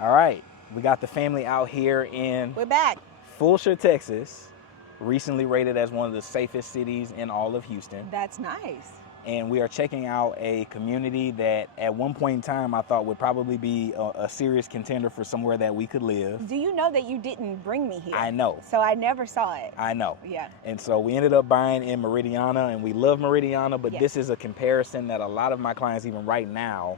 All right, we got the family out here in We're back. Fulshear, Texas, recently rated as one of the safest cities in all of Houston. That's nice. And we are checking out a community that at one point in time I thought would probably be a serious contender for somewhere that we could live. Do you know that you didn't bring me here? I know. So I never saw it. I know. Yeah. And so we ended up buying in Meridiana, and we love Meridiana, but Yes. this is a comparison that a lot of my clients, even right now,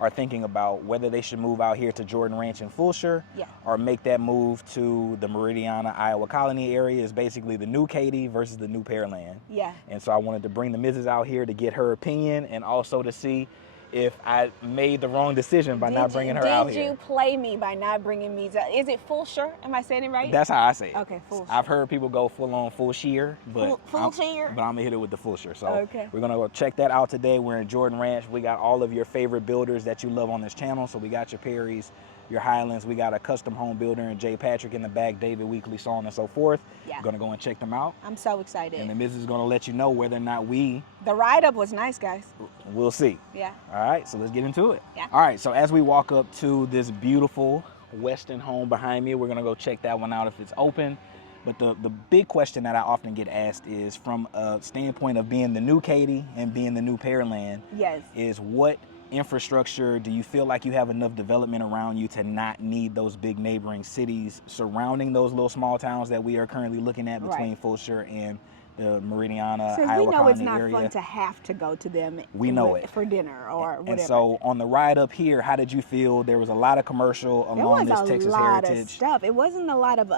are thinking about whether they should move out here to Jordan Ranch and Fulshear, Yeah. or make that move to the Meridiana, Iowa Colony area. Is basically the new Katy versus the new Pearland. Yeah. And so I wanted to bring the missus out here to get her opinion, and also to see if I made the wrong decision by not bringing her out here. Did you play me by not bringing me to, is it Fulshear? Am I saying it right? That's how I say it. Okay, Fulshear. I've heard people go full on Fulshear, but Fulshear? I'm gonna hit it with the Fulshear. So Okay. we're gonna go check that out today. We're in Jordan Ranch. We got all of your favorite builders that you love on this channel. So we got your Perrys, your Highlands. We got a custom home builder and Jay Patrick in the back, David Weekley, so on and so forth. Yeah. We're gonna go and check them out. I'm so excited. And the missus is gonna let you know whether or not we The ride-up was nice, guys. will see. Yeah. All right, so let's get into it. Yeah. All right, so as we walk up to this beautiful Westin home behind me, we're gonna go check that one out if it's open. But the big question that I often get asked is, from a standpoint of being the new Katy and being the new Pearland, Yes. is what infrastructure do you feel like you have enough development around you to not need those big neighboring cities surrounding those little small towns that we are currently looking at between Fulshear and the Meridiana, Since Iowa we know Colony it's not area. fun to have to go to them. We know it. For dinner or whatever. And so on the ride up here, how did you feel? There was a lot of commercial along this Texas There was a lot heritage. of stuff. It wasn't a lot of,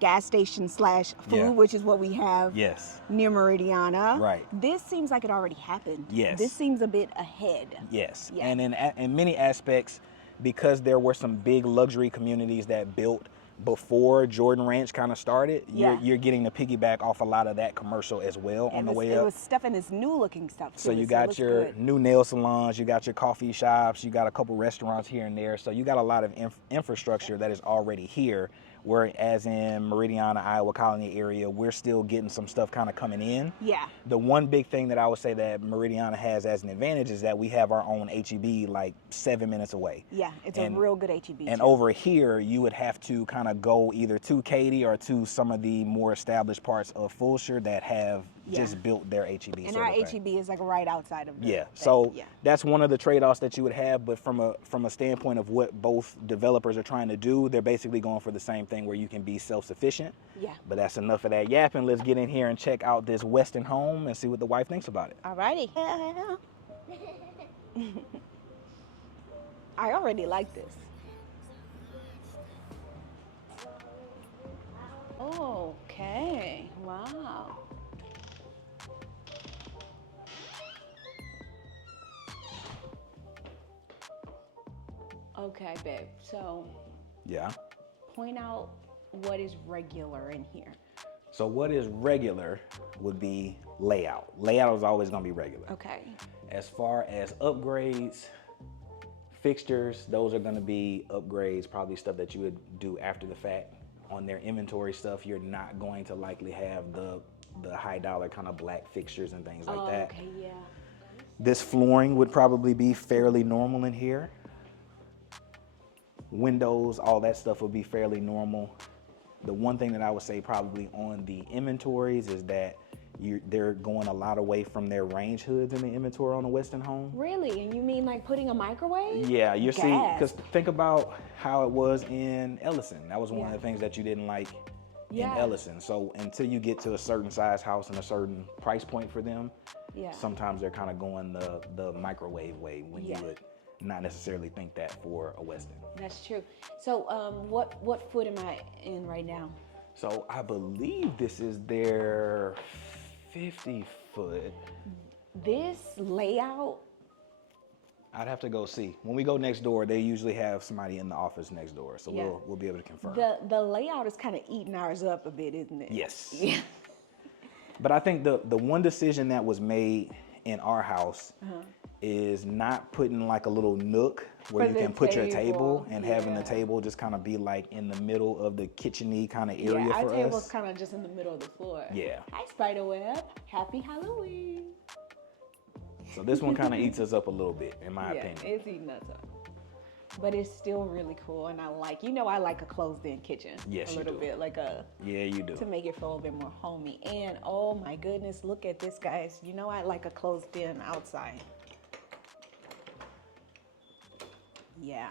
gas station / food, Yeah. which is what we have Yes. near Meridiana. Right. This seems like it already happened. Yes. This seems a bit ahead. Yes. Yeah. And in many aspects, because there were some big luxury communities that built before Jordan Ranch kind of started, Yeah. you're getting to piggyback off a lot of that commercial as well on the way It up. was stuff in this new looking stuff too. So you it got looks your good. new nail salons, you got your coffee shops, you got a couple restaurants here and there. So you got a lot of infrastructure that is already here. Whereas in Meridiana, Iowa Colony area, we're still getting some stuff kind of coming in. Yeah. The one big thing that I would say that Meridiana has as an advantage is that we have our own HEB like 7 minutes away. Yeah, it's a real good HEB. And too. over here, you would have to kind of go either to Katy or to some of the more established parts of Fulshear that have just built their HEB. And sort our of thing. HEB is like right outside of the Yeah, thing. so Yeah. that's one of the trade-offs that you would have, but from a standpoint of what both developers are trying to do, they're basically going for the same thing where you can be self-sufficient. Yeah. But that's enough of that yapping. Let's get in here and check out this Westin home and see what the wife thinks about it. Alrighty. I already like this. Okay. Wow. Okay, babe. So, Yeah. point out what is regular in here. So what is regular would be layout. Layout is always going to be regular. Okay. As far as upgrades, fixtures, those are going to be upgrades, probably stuff that you would do after the fact. On their inventory stuff, you're not going to likely have the high dollar kind of black fixtures and things like that. Okay, yeah. This flooring would probably be fairly normal in here. Windows, all that stuff would be fairly normal. The one thing that I would say probably on the inventories is that they're going a lot away from their range hoods in the inventory on the Westin home. Really? And you mean like putting a microwave? Yeah, you see, because Gasp. think about how it was in Ellison. That was one Yeah. of the things that you didn't like Yeah. in Ellison. So until you get to a certain size house and a certain price point for them, Yeah. sometimes they're kind of going the microwave way when Yeah. you would not necessarily think that for a Westin. That's true. So, what foot am I in right now? So I believe this is their 50 foot. This layout. I'd have to go see. When we go next door, they usually have somebody in the office next door, so Yeah. we'll be able to confirm. The layout is kind of eating ours up a bit, isn't it? Yes. Yeah. But I think the one decision that was made in our house is not putting like a little nook where For you the can put your table, table and having the yeah. table just kind of be like in the middle of the kitchen-y kind of area Yeah, our for table's us. kind of just in the middle of the floor. Yeah. Hi, Spiderweb. Happy Halloween. So this one kind of eats us up a little bit, in my Yeah, opinion. it's eating us up. But it's still really cool, and I like, I like a closed-in kitchen. Yes, a little bit, like yeah, you do. to make it feel a little bit more homey. And oh my goodness, look at this, guys. I like a closed-in outside. Yeah,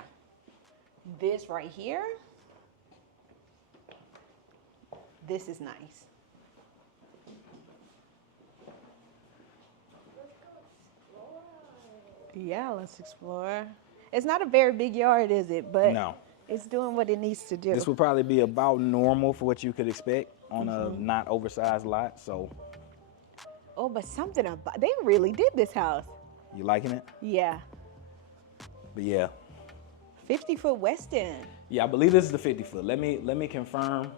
this right here, this is nice. Yeah, let's explore. It's not a very big yard, is it? But No. it's doing what it needs to do. This would probably be about normal for what you could expect on a not oversized lot. So. Oh, but something about, they really did this house. You liking it? Yeah. But yeah. 50-foot Westin. Yeah, I believe this is the 50-foot. Let me confirm,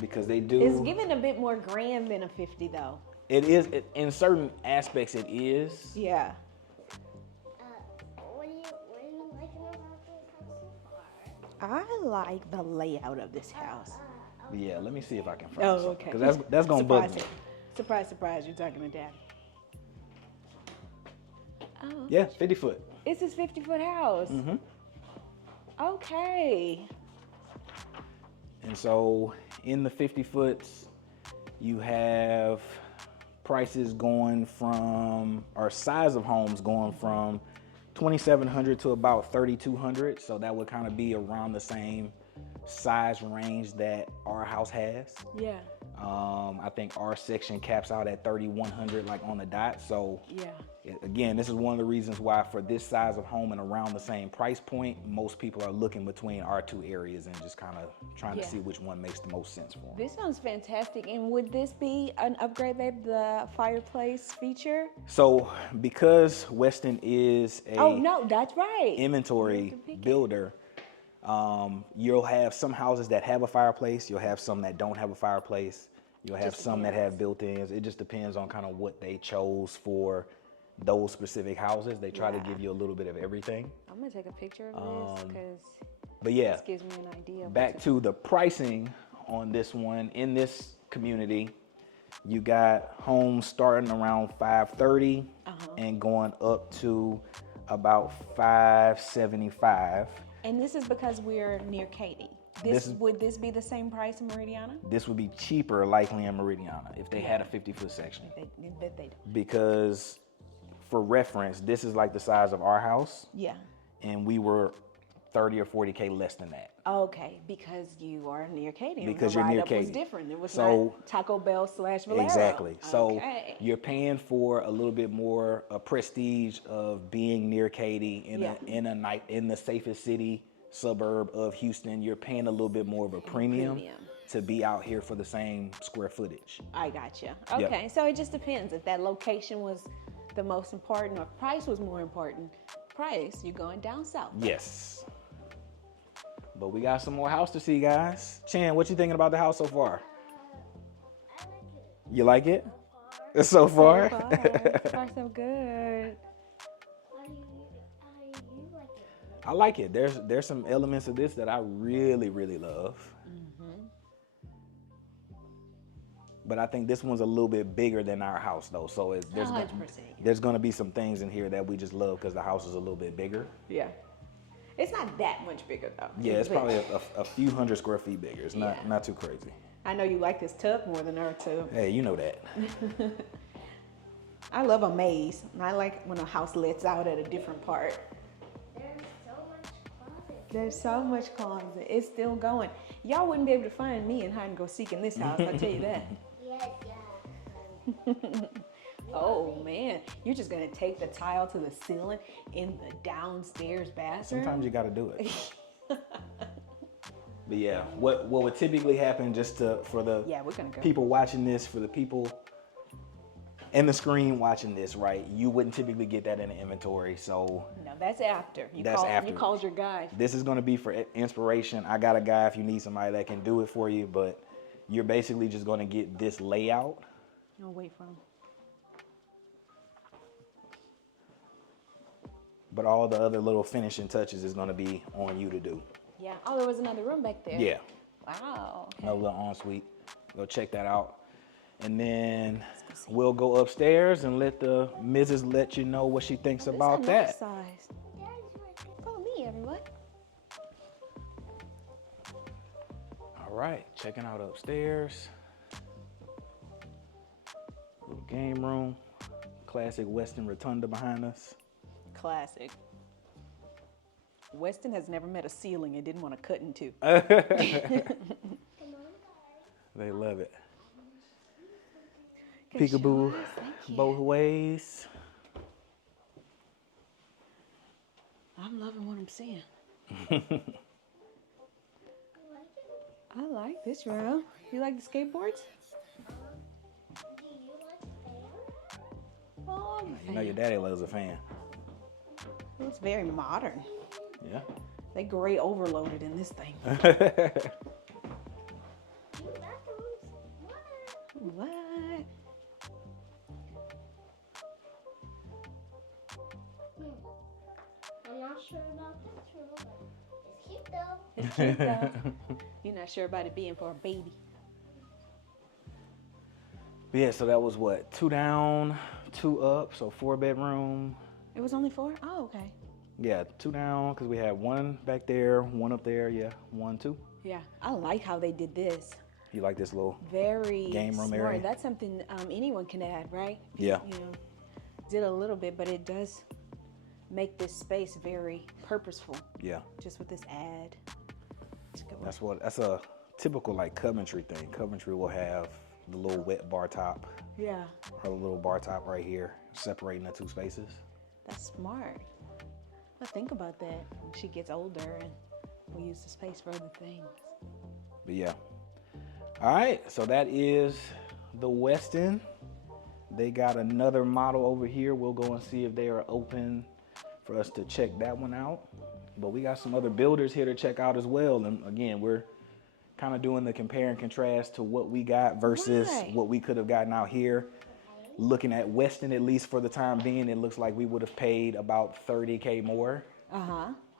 because they do. It's giving a bit more grand than a 50 though. It is, in certain aspects it is. Yeah. What do you liking about this house so far? I like the layout of this house. Yeah, let me see if I can find Oh, something. okay. Because that's going to bug me. Surprise, surprise, you're talking to Dad. Oh. Yeah, 50-foot. It's his 50-foot house. Mm-hmm. Okay. And so in the 50-foots, you have prices going from, or size of homes going from 2,700 to about 3,200. So that would kind of be around the same size range that our house has. Yeah. I think our section caps out at 3,100, like on the dot. So Yeah. again, this is one of the reasons why for this size of home and around the same price point, most people are looking between our two areas and just kind of trying to Yeah. see which one makes the most sense for them. This sounds fantastic. And would this be an upgrade, babe, the fireplace feature? So because Westin is a Oh, no, that's right. inventory builder, you'll have some houses that have a fireplace, you'll have some that don't have a fireplace, you'll have Just some that depends. have built-ins. It just depends on kind of what they chose for those specific houses. They try to Yeah. give you a little bit of everything. I'm going to take a picture of this because But yeah, this gives me an idea. of back what's to the pricing on this one. In this community, you got homes starting around 530 and going up to about 575. And this is because we're near Katy. Would this be the same price in Meridiana? This would be cheaper likely in Meridiana if they had a 50-foot section. I bet they don't. Because for reference, this is like the size of our house, Yeah. and we were 30 or 40K less than that. Okay, because you are near Katy. and Because the you're near ride-up was Katy. different. It was So- not Taco Bell / Valero. Exactly. So Okay. you're paying for a little bit more prestige of being near Katy in the safest city suburb of Houston. You're paying a little bit more of a premium to be out here for the same square footage. I gotcha. Okay, so it just depends. If that location was the most important or price was more important, price, you're going down south. Yes. But we got some more house to see, guys. Chan, what you thinking about the house so far? I like it You like it? So So far? far, so far, so good. How do you like it? I like it. There's some elements of this that I really, really love. But I think this one's a little bit bigger than our house, though. So there's 100%. there's going to be some things in here that we just love because the house is a little bit bigger. Yeah. It's not that much bigger though. Yeah, it's But probably a few hundred square feet bigger. It's Yeah. not too crazy. I know you like this tub more than our tub. Hey, you know that. I love a maze. And I like when a house lets out at a different part. There's so much closet. There's so much closet. It's still going. Y'all wouldn't be able to find me and hide and go seek in this house, I'll tell you that. Yes, yeah. Oh man, you're just gonna take the tile to the ceiling in the downstairs bathroom? Sometimes you got to do it. But yeah, what would typically happen for the Yeah, we're gonna go. people watching this, for the people in the screen watching this, right? You wouldn't typically get that in the inventory. So No, that's after. You That's called, after. You called your guy. this is going to be for inspiration. I got a guy if you need somebody that can do it for you, but you're basically just going to get this layout. No, wait for him. But all the other little finishing touches is going to be on you to do. Yeah. Oh, there was another room back there. Yeah, Wow. Okay. no little ensuite. Go check that out. And then we'll go upstairs and let the Mrs. let you know what she thinks This about is a that. nice size. Daddy's right there. Follow me All right, checking out upstairs. Little game room. Classic Westin rotunda behind us. Classic. Westin has never met a ceiling it didn't want to cut into. They love it. Good Peekaboo showers, thank you. both ways. I'm loving what I'm seeing. I like this room. You like the skateboards? Do you like fans? Oh, You know your daddy loves a fan. it's very modern. Yeah. They gray overloaded in this thing. Two bathrooms. What? What? I'm not sure about this room, but it's cute though. It's cute though. You're not sure about it being for a baby. But yeah, so that was what? 2 down, 2 up, so 4-bedroom. It was only 4? Oh, okay. Yeah, 2 down because we had 1 back there, 1 up there. Yeah, 1, 2. Yeah, I like how they did this. You like this little? Very Game room smart. area? That's something anyone can add, right? Yeah. You know, did a little bit, but it does make this space very purposeful. Yeah. Just with this ad. It's a good one. That's a typical like Coventry thing. Coventry will have the little wet bar top, Yeah, or a little bar top right here, separating the 2 spaces. that's smart. I think about that when she gets older and we use the space for other things. But yeah. All right, so that is the Westin. They got another model over here. We'll go and see if they are open for us to check that one out. But we got some other builders here to check out as well. And again, we're kind of doing the compare and contrast to what we got versus Right. what we could have gotten out here. Looking at Westin, at least for the time being, it looks like we would have paid about $30K more,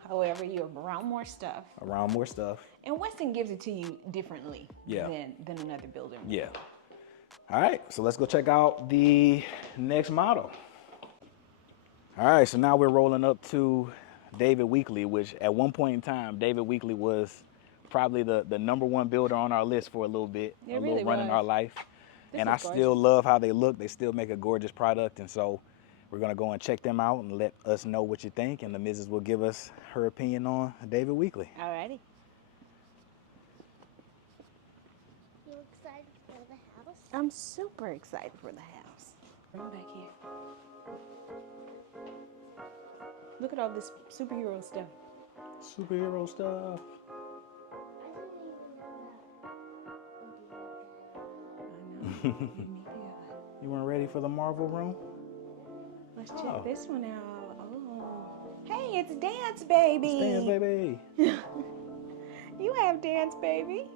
However, you're around more stuff. around more stuff. And Westin gives it to you differently Yeah. than another builder. Yeah. All right, so let's go check out the next model. All right, so now we're rolling up to David Weekley, which at one point in time, David Weekley was probably the #1 builder on our list for a little bit, It a really little run in was. our life. This And I is still gorgeous. love how they look. They still make a gorgeous product. And so we're gonna go and check them out and let us know what you think. And the missus will give us her opinion on David Weekley. Alrighty. You excited for the house? I'm super excited for the house. Run back here. Look at all this superhero stuff. Superhero stuff. I didn't even know that. I know. Me too. You weren't ready for the Marvel room? Let's check Oh. this one out. Oh. Hey, it's Dance Baby. Dance, baby. You have Dance Baby.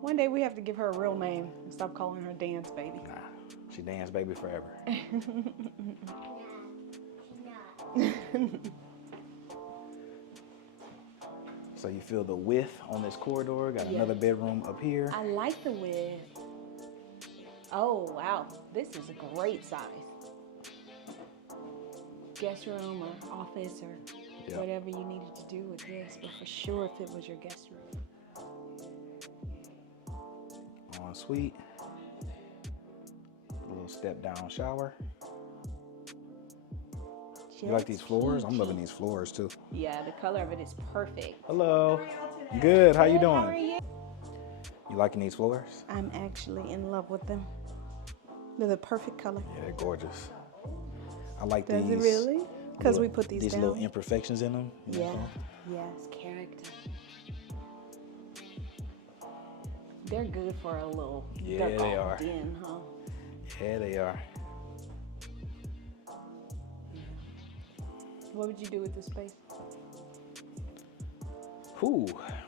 One day we have to give her a real name and stop calling her Dance Baby. Nah, she Dance Baby forever. Nah, she's not. So you feel the width on this corridor. Got another bedroom up here. I like the width. Oh, wow. This is a great size. Guest room or office or Yeah. whatever you needed to do with this, but for sure if it was your guest room. Ensuite. A little step down shower. You like these floors? I'm loving these floors too. Yeah, the color of it is perfect. Hello. Good. How you Good, How are doing? you? You liking these floors? I'm actually in love with them. They're the perfect color. Yeah, they're gorgeous. I like Does these. it really? Because we little- put these down. little imperfections in them. you know? Yeah. Yes, character. They're good for a little Yeah, duck they off are. den, huh? Yeah, they are. What would you do with this space? Whew.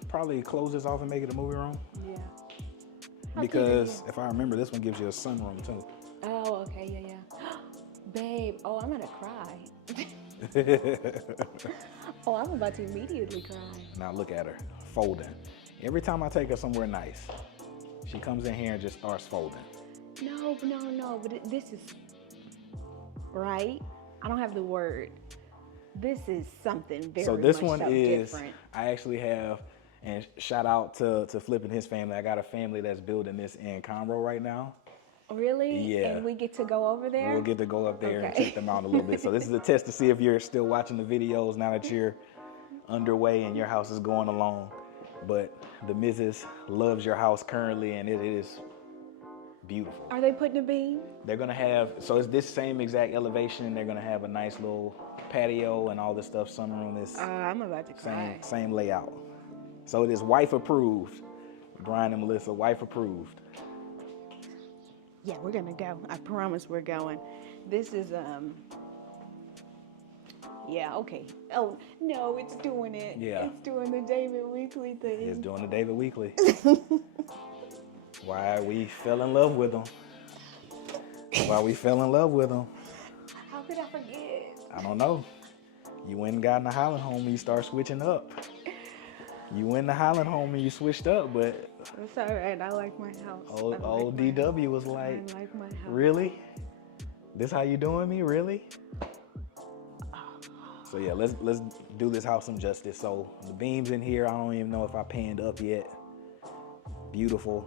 Probably close this off and make it a movie room. Yeah. How cute Because are if I remember, this one gives you a sunroom too. you? Oh, okay, yeah. Babe, oh, I'm gonna cry. Oh, I'm about to immediately cry. Now look at her, folding. Every time I take her somewhere nice, she comes in here and just starts folding. No, but this is right. I don't have the word. This is something very So this much one so is, different. I actually have, and shout out to Flip and his family. I got a family that's building this in Conroe right now. Really? Yeah. And we get to go over there? We'll get to go up there and Okay. check them out a little bit. So this is a test to see if you're still watching the videos now that you're underway and your house is going along. But the Mrs. loves your house currently, and it is beautiful. Are they putting a beam? They're gonna have, so it's this same exact elevation. They're gonna have a nice little patio and all this stuff. Sunroom is I'm about to cry. same layout. So it is wife approved. Brian and Melissa, wife approved. Yeah, we're gonna go. I promise we're going. This is yeah, okay. Oh no, it's doing it. Yeah. It's doing the David Weekley thing. It's doing the David Weekley. Why we fell in love with him. Why we fell in love with him. How could I forget? I don't know. You went and got in the Highland Home and you start switching up. You went in the Highland Home and you switched up, but It's all right. I like my house. old DW was I like, like my house. really? This how you doing me? Really? So yeah, let's do this house some justice. So the beams in here, I don't even know if I panned up yet. Beautiful.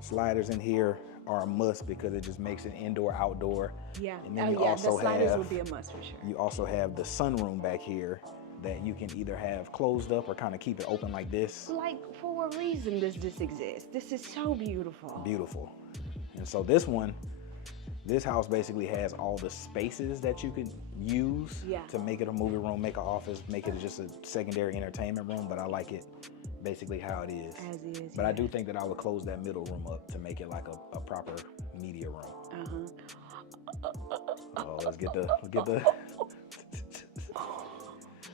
Sliders in here are a must because it just makes it indoor, outdoor. Yeah. And then you the also sliders have, would be a must for sure. you also have the sunroom back here that you can either have closed up or kind of keep it open like this. Like, for what reason does this exist? This is so beautiful. Beautiful. And so this house basically has all the spaces that you could use to make it a movie room, make an office, make it just a secondary entertainment room, but I like it basically how it is. As is. But I do think that I would close that middle room up to make it like a proper media room. Oh, let's get the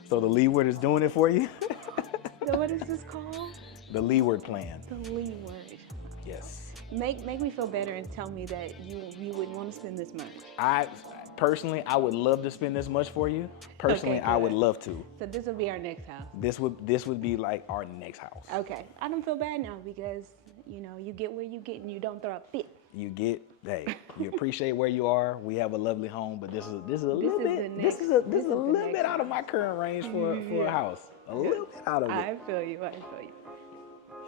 So the leeward is doing it for you? So what is this called? The leeward plan. The leeward. Yes. Make me feel better and tell me that you wouldn't want to spend this much. I would love to spend this much for you. Personally, Okay, I would good. love to. So this will be our next house. This would be like our next house. Okay. I don't feel bad now because, you get where you get and you don't throw a fit. You appreciate where you are. We have a lovely home, but this is a little bit out of my current range for a house. A little bit out of it. I feel you.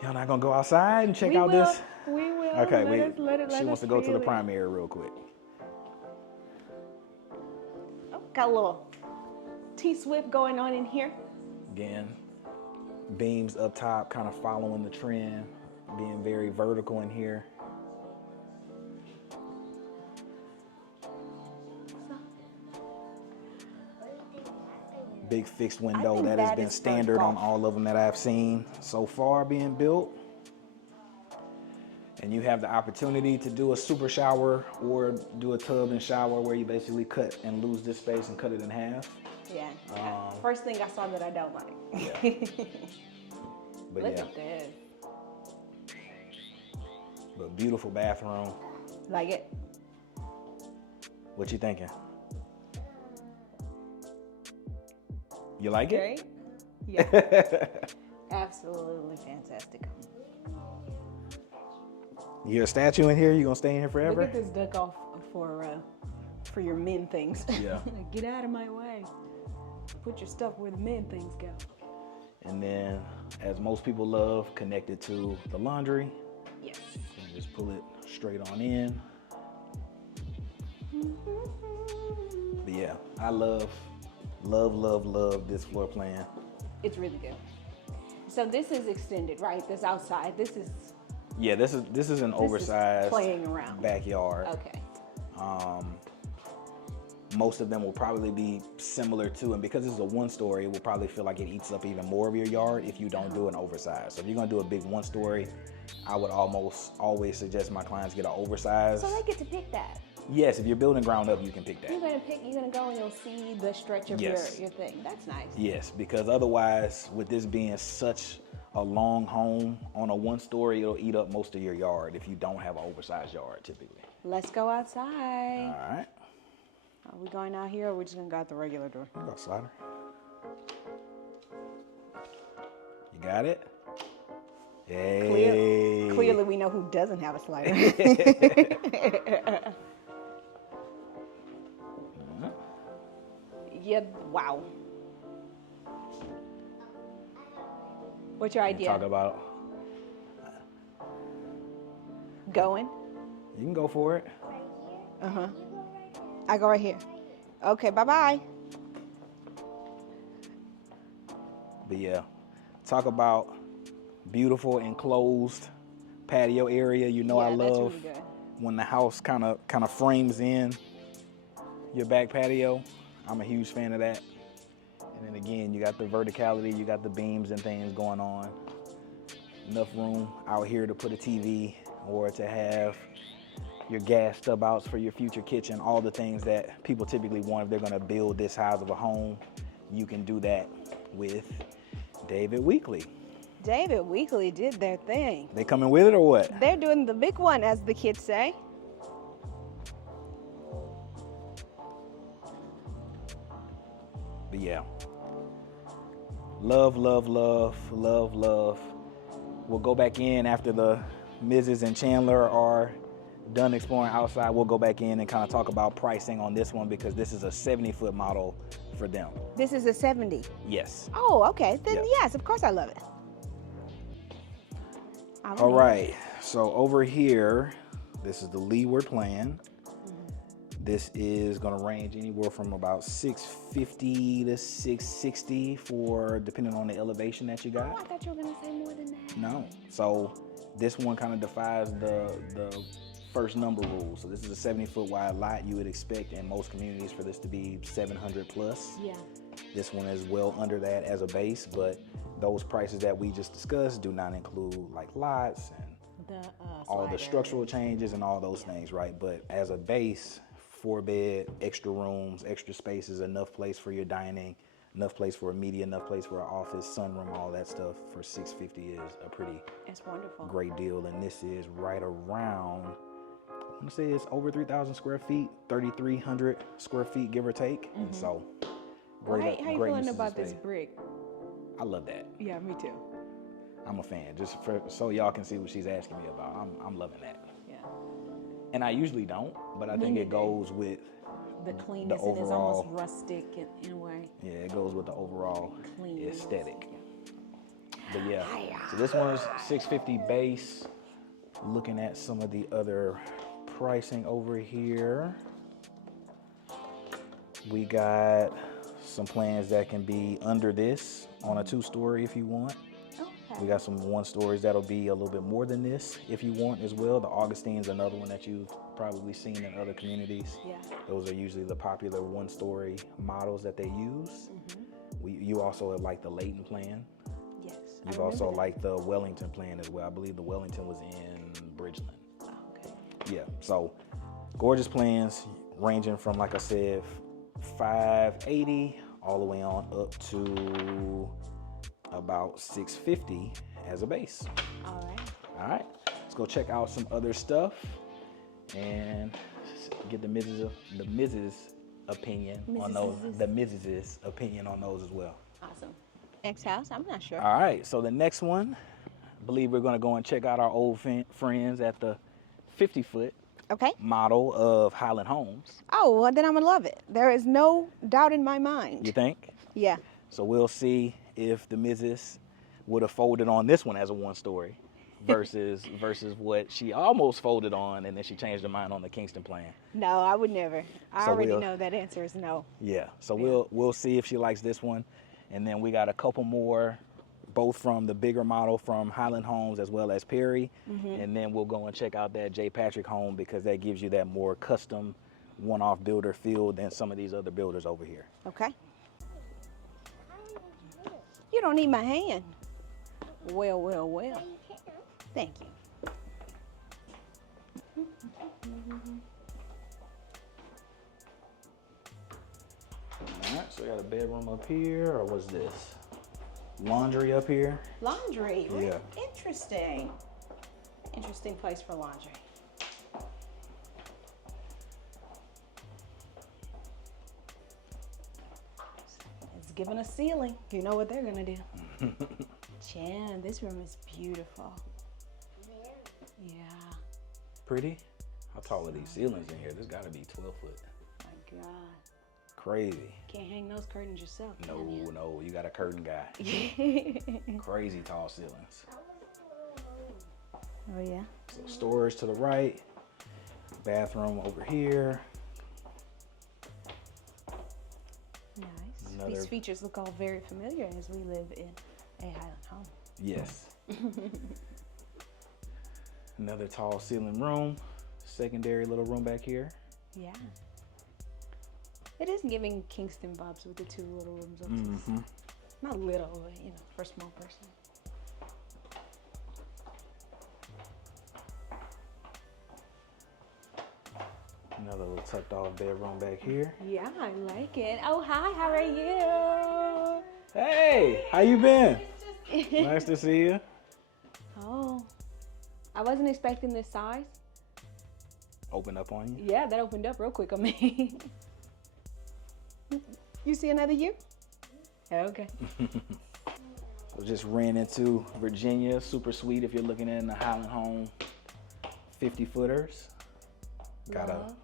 Y'all not gonna go outside and check We out will. this? We will. Okay, Let she us wants to go to the feel it. primary real quick. Oh, got a little T-Swift going on in here. Again, beams up top, kind of following the trend, being very vertical in here. Big fixed window think that has that been is for standard on golf. all of them that I've seen so far being built. And you have the opportunity to do a super shower or do a tub and shower where you basically cut and lose this space and cut it in half. Yeah. First thing I saw that I don't like. Yeah. But Look yeah, at this. but beautiful bathroom. Like it? What you thinking? You like it? Great? Yeah. Absolutely fantastic. You hear a statue in here? You gonna stay in here Look forever? at this duck off for your men things. Yeah. Get out of my way. Put your stuff where the men things go. And then, as most people love, connected to the laundry. Yes. And just pull it straight on in. But yeah, I love this floor plan. It's really good. So this is extended, right? This outside. This is Yeah, this is an oversized playing around. backyard. Okay. Most of them will probably be similar to, and because it's a one-story, it will probably feel like it eats up even more of your yard if you don't do an oversized. So if you're gonna do a big one-story, I would almost always suggest my clients get an oversized. So they get to pick that. Yes, if you're building ground up, you can pick that. You're gonna go and you'll see the stretch of Yes. your thing. That's nice. Yes, because otherwise, with this being such a long home on a one-story, it'll eat up most of your yard if you don't have an oversized yard typically. Let's go outside. All right. Are we going out here or are we just gonna go out the regular door? Here you go, slider. You got it? Hey. Clearly we know who doesn't have a slider. Yeah, wow. What's your idea? Talk about. Going? You can go for it. Right here. Uh-huh. You go right here. I go right here. Okay, bye-bye. But yeah, talk about beautiful enclosed patio area. You know, Yeah, I that's love really good. when the house kind of frames in your back patio. I'm a huge fan of that. And then again, you got the verticality, you got the beams and things going on. Enough room out here to put a TV or to have your gas stub outs for your future kitchen, all the things that people typically want if they're gonna build this size of a home. You can do that with David Weekley. David Weekley did their thing. They coming with it or what? They're doing the big one, as the kids say. But yeah, love, love, love, love, love. We'll go back in after the Mrs. and Chandler are done exploring outside. We'll go back in and kind of talk about pricing on this one because this is a 70-foot model for them. This is a 70. Yes. Oh, okay. Then Yeah. yes, of course I love it. All right. So over here, this is the leeward plan. This is going to range anywhere from about 650 to 660 for depending on the elevation that you Oh, got. I thought you were gonna say more than that. No. So this one kind of defies the first number rule. So this is a 70-foot wide lot. You would expect in most communities for this to be 700 plus. Yeah. This one is well under that as a base, but those prices that we just discussed do not include like lots and all the structural changes and all those things, right? But as a base, 4-bed, extra rooms, extra spaces, enough place for your dining, enough place for a media, enough place for an office, sunroom, all that stuff for $650 is a pretty It's wonderful. great deal. And this is right around, I want to say it's over 3,000 square feet, 3,300 square feet, give or take. And so, Well, great, how you great feeling uses of about this space. brick? I love that. Yeah, me too. I'm a fan, just so y'all can see what she's asking me about. I'm loving that. Yeah. And I usually don't, but I Me think it neither. goes with, The cleanness and it's overall- almost rustic in a way. yeah, it goes with the overall Cleanness. aesthetic. But yeah, so this one is 650 base. Looking at some of the other pricing over here. We got some plans that can be under this on a 2-story if you want. Okay. We got some 1-stories that'll be a little bit more than this if you want as well. The Augustine's another one that you've probably seen in other communities. Yeah. Those are usually the popular 1-story models that they use. You also like the Layton plan. Yes. I You've remember also that. liked the Wellington plan as well. I believe the Wellington was in Bridgeland. Oh, okay. Yeah, so gorgeous plans ranging from, like I said, 580 all the way on up to about 650 as a base. All right. All right, let's go check out some other stuff and get the Mrs. opinion on those. The Mrs.'s opinion on those as well. Awesome. Next house? I'm not sure. All right, so the next one, I believe we're going to go and check out our old friends at the 50-foot Okay. model of Highland Homes. Oh, well, then I'm gonna love it. There is no doubt in my mind. You think? Yeah. So we'll see if the Mrs. would have folded on this one as a 1-story versus what she almost folded on and then she changed her mind on the Kingston plan. No, I would never. I So already we'll- know that answer is no. Yeah, so we'll see if she likes this one. And then we got a couple more, both from the bigger model from Highland Homes as well as Perry. And then we'll go and check out that J. Patrick home because that gives you that more custom one-off builder feel than some of these other builders over here. Okay. You don't need my hand. Well, well, well. You can. Thank you. All right, so we got a bedroom up here, or what's this? Laundry up here. Laundry. Yeah. Interesting. Interesting place for laundry. It's giving a ceiling. You know what they're gonna do. Chan, this room is beautiful. Yeah. Pretty. How tall are these ceilings in here? There's got to be 12 foot. My God. Crazy. Can't hang those curtains yourself. No, can you? no, you got a curtain guy. Crazy tall ceilings. Oh yeah. So storage to the right, bathroom over here. Nice. Another- These features look all very familiar as we live in a Highland home. Yes. Another tall ceiling room. Secondary little room back here. Yeah. It is giving Kingston vibes with the two little rooms upstairs. Mm-hmm. Not little, but you know, for a small person. Another little tucked off bedroom back here. Yeah, I like it. Oh, hi, how are you? Hey, how you been? Nice to see you. Oh, I wasn't expecting this size. Open up on you. Yeah, that opened up real quick on me. You see another you? Okay. So just ran into Virginia. Super sweet if you're looking in the Highland Home 50-footers. Got a, Love.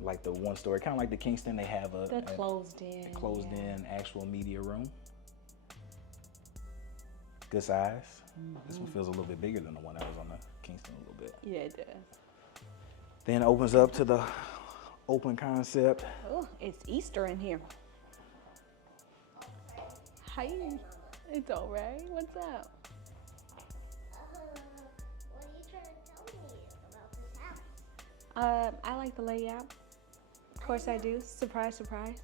like the one story, kind of like the Kingston, they have The closed in. closed in actual media room. Good size. This one feels a little bit bigger than the one that was on the Kingston a little bit. Yeah, it does. Then opens up to the open concept. Oh, it's Easter in here. Hi. It's all right. What's up? What are you trying to tell me about this house? I like the layout. Of course I do. Surprise, surprise.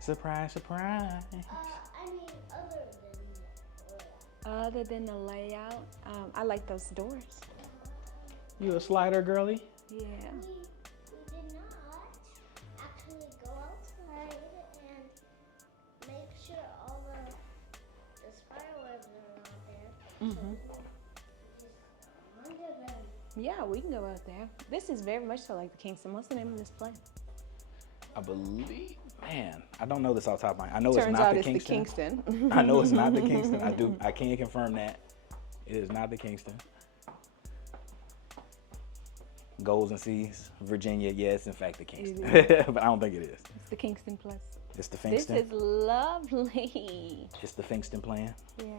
Surprise, surprise. I mean, Other than the layout, I like those doors. You a slider girly? Yeah. we did not actually go outside and make sure all the spider webs are not there. Mm-hmm. Just under them. Yeah, we can go out there. This is very much so like the Kingston. What's the name of this place? I believe, man, I don't know this off the top of my head. I know Turns it's not out the it's Kingston. the Kingston. I know it's not the Kingston. I can confirm that. It is not the Kingston. Goes and sees Virginia, yes, in fact the Kingston. But I don't think it is. It's the Kingston Plus. It's the This Finkston. is lovely. It's the Finkston plan. Yeah.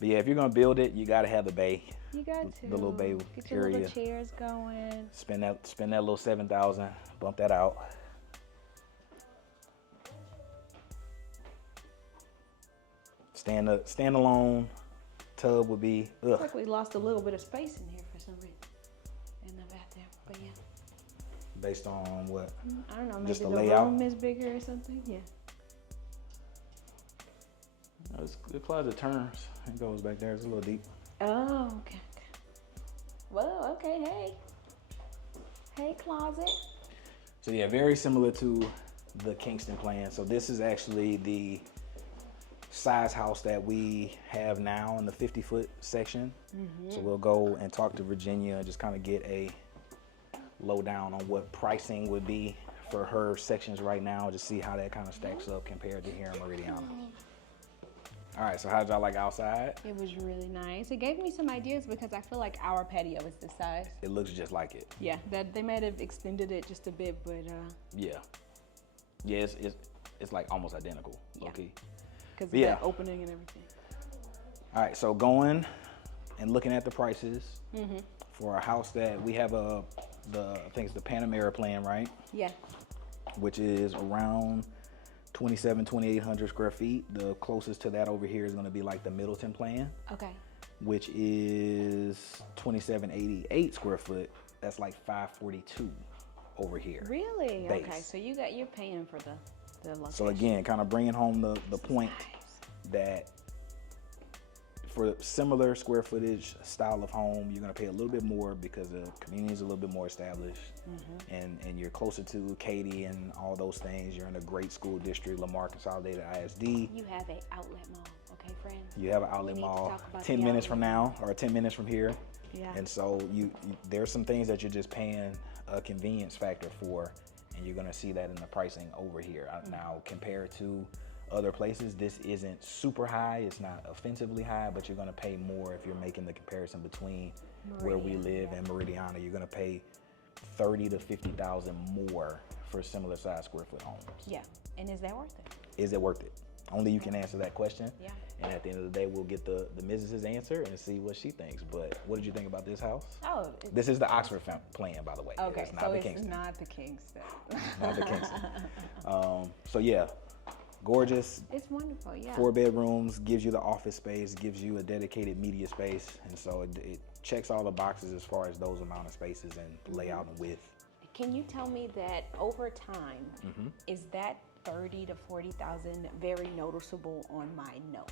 But yeah, if you're gonna build it, you gotta have the bay. You got to. The little bay Get your area. little chairs going. Spend that little 7,000. Bump that out. Standalone tub would be Looks like we lost a little bit of space in here for some reason. In the bathroom. But yeah. based on what? I don't know, maybe Just the the layout? room is bigger or something. Yeah. The closet turns. It goes back there. It's a little deep. Oh, okay. Well, okay, hey. Hey, closet. So yeah, very similar to the Kingston plan. So this is actually the size house that we have now in the 50-foot section. So we'll go and talk to Virginia and just kind of get a lowdown on what pricing would be for her sections right now, just see how that kind of stacks up compared to here in Meridiana. All right, so how did y'all like outside? It was really nice. It gave me some ideas because I feel like our patio is this size. It looks just like it. Yeah, that they might have extended it just a bit, but Yeah. Yeah, it's like almost identical, Yeah. low-key. because of Yeah. that opening and everything. All right, so going and looking at the prices for a house that we have I think it's the Panamera plan, right? Yeah. Which is around 2,800 square feet. The closest to that over here is gonna be like the Middleton plan, Okay. which is 2,788 square foot. That's like 542 over here. Really? Base. Okay. So you're paying for the location. So again, kind of bringing home the point that for similar square footage style of home, you're gonna pay a little bit more because the community is a little bit more established, and you're closer to Katy and all those things. You're in a great school district, Lamar Consolidated ISD. You have a outlet mall, okay, friends? You have an outlet need to mall talk about 10 the minutes from outlet now or 10 minutes from here. Yeah. And so there's some things that you're just paying a convenience factor for, and you're gonna see that in the pricing over here. Now, compared to other places, this isn't super high. It's not offensively high, but you're gonna pay more if you're making the comparison between where we Meridiana, live yeah. and Meridiana. You're gonna pay 30 to 50,000 more for similar size square foot homes. Yeah, and is that worth it? Is it worth it? Only you can answer that question. Yeah. And at the end of the day, we'll get the Mrs.'s answer and see what she thinks. But what did you think about this house? Oh, This is the Oxford plan, by the way. okay. It's not So the it's Kingston. not the Kingston. Not the Kingston. So yeah, gorgeous. It's wonderful. Yeah. 4 bedrooms, gives you the office space, gives you a dedicated media space, and so it checks all the boxes as far as those amount of spaces and layout and width. Can you tell me that over time, is that 30 to 40,000 very noticeable on my note?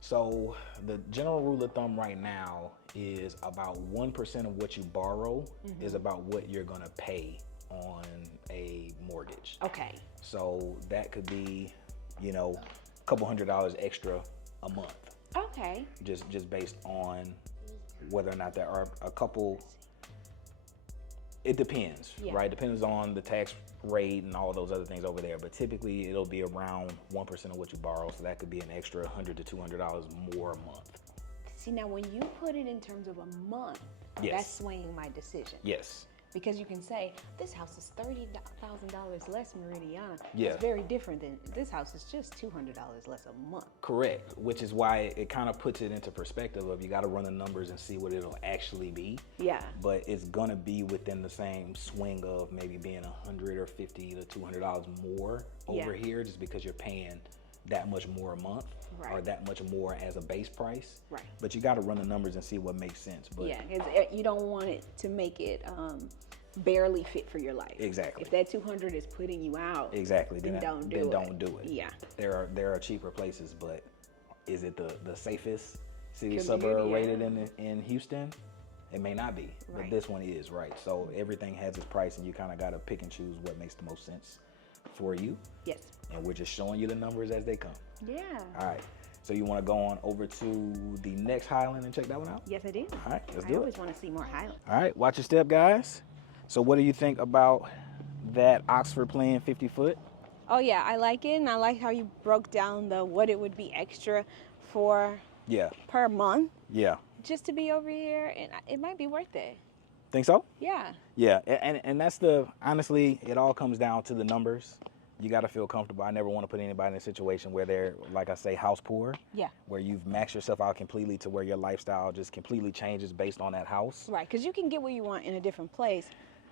So the general rule of thumb right now is about 1% of what you borrow is about what you're gonna pay on a mortgage. Okay. So that could be, you know, a couple $100 extra a month, Okay. just based on whether or not there are a couple. It depends, Yeah. right? Depends on the tax rate and all those other things over there. But typically, it'll be around 1% of what you borrow. So that could be an extra $100 to $200 more a month. See, now when you put it in terms of a month, Yes. that's swaying my decision. Yes. Because you can say, this house is $30,000 less Meridiana. Yeah. It's very different than this house is just $200 less a month. Correct. Which is why it kind of puts it into perspective of you got to run the numbers and see what it'll actually be. Yeah. But it's gonna be within the same swing of maybe being $100 or $50 to $200 more over Yeah. here, just because you're paying that much more a month or Right. that much more as a base price. Right. But you got to run the numbers and see what makes sense. But Yeah, because you don't want it to make it barely fit for your life. Exactly. If that 200 is putting you out, exactly, then don't do it. Yeah. There are cheaper places, but is it the safest city Could be, suburb yeah. rated in Houston? It may not be, but Right. this one is, right? So everything has its price, and you kind of got to pick and choose what makes the most sense for you. Yes. And we're just showing you the numbers as they come. Yeah. All right. So you want to go on over to the next Highland and check that one out? Yes, I do. All right, let's I do it. always want to see more Highland. All right, watch your step, guys. So what do you think about that Oxford plan 50 foot? Oh yeah, I like it, and I like how you broke down what it would be extra for Yeah, per month yeah. just to be over here, and it might be worth it. Think so? Yeah. Yeah, and that's honestly, it all comes down to the numbers. You got to feel comfortable. I never want to put anybody in a situation where they're, like I say, house poor. Yeah. Where you've maxed yourself out completely to where your lifestyle just completely changes based on that house. Right, because you can get what you want in a different place,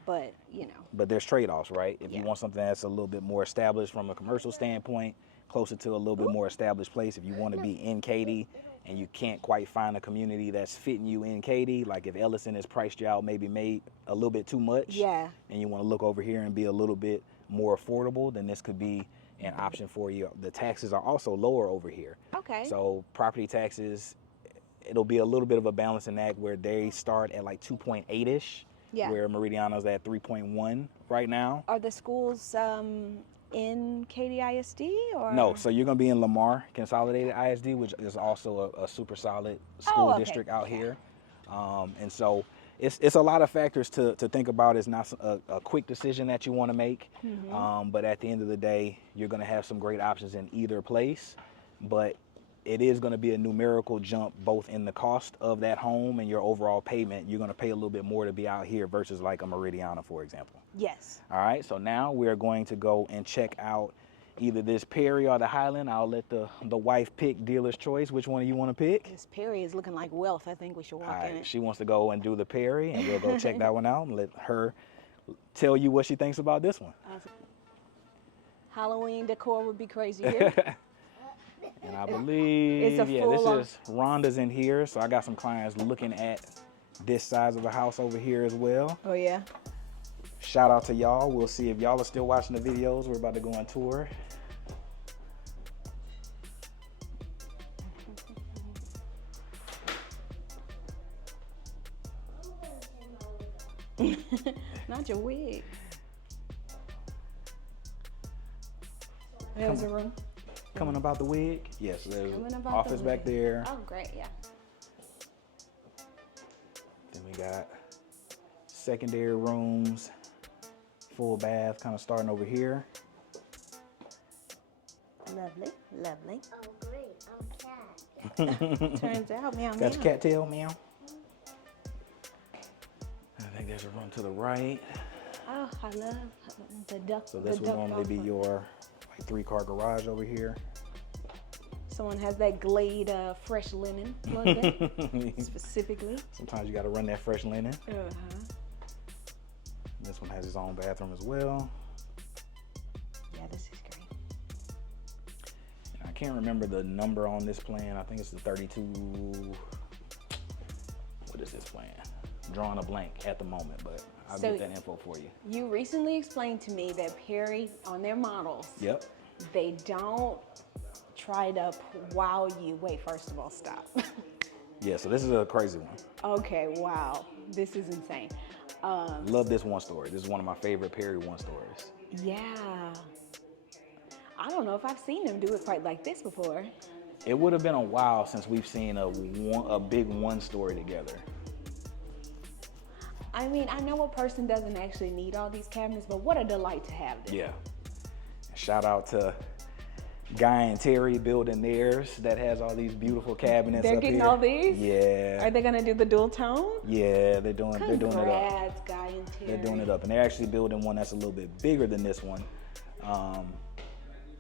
but you know. But there's trade-offs, right? If you Yeah. want something that's a little bit more established from a commercial standpoint, closer to a little bit more established place, if you want to be in Katy and you can't quite find a community that's fitting you in Katy, like if Ellison has priced you out, maybe made a little bit too much, Yeah. and you want to look over here and be a little bit more affordable, then this could be an option for you. The taxes are also lower over here. Okay. So property taxes, it'll be a little bit of a balancing act where they start at like 2.8-ish, Yeah. where Meridiana's at 3.1 right now. Are the schools in Katy ISD or? No, so you're gonna be in Lamar Consolidated ISD, which is also a super solid school okay. district out here. And so it's a lot of factors to think about. It's not a quick decision that you want to make, but at the end of the day, you're gonna have some great options in either place. But it is going to be a numerical jump both in the cost of that home and your overall payment. You're going to pay a little bit more to be out here versus like a Meridiana, for example. Yes. All right, so now we're going to go and check out either this Perry or the Highland. I'll let the wife pick, dealer's choice. Which one do you want to pick? This Perry is looking like wealth. I think we should All walk in right, it. she wants to go and do the Perry, and we'll go check that one out and let her tell you what she thinks about this one. Halloween decor would be crazy here. And I believe, It's a yeah, full this is Rhonda's in here. So I got some clients looking at this size of a house over here as well. Oh yeah. Shout out to y'all. We'll see if y'all are still watching the videos. We're about to go on tour. Not your wig. There's a room. Coming about the wig. Yes, there's Coming an about office the back wig. there. Oh great, yeah. Then we got secondary rooms, full bath, kind of starting over here. Lovely, lovely. Oh, great. I'm cat. Turns out, meow, Got meow. your cattail, meow. I think there's a room to the right. Oh, I love the duck. So this would normally be your like 3-car garage over here. Someone has that Glade fresh linen plugged in specifically. Sometimes you got to run that fresh linen. This one has its own bathroom as well. Yeah, this is great. And I can't remember the number on this plan. I think it's the 32. What is this plan? I'm drawing a blank at the moment, but I'll get that info for you. You recently explained to me that Perry, on their models, Yep. they don't try to wow you. Wait, first of all, stop. Yeah, so this is a crazy one. Okay, wow. This is insane. Love this one story. This is one of my favorite Perry one stories. Yeah. I don't know if I've seen them do it quite like this before. It would have been a while since we've seen a big one story together. I mean, I know a person doesn't actually need all these cabinets, but what a delight to have them. Yeah. Shout out to Guy and Terry building theirs that has all these beautiful cabinets. They're up getting here. all these? Yeah. Are they gonna do the dual tone? Yeah, they're doing it up. Congrats, Guy and Terry. They're doing it up, and they're actually building one that's a little bit bigger than this one.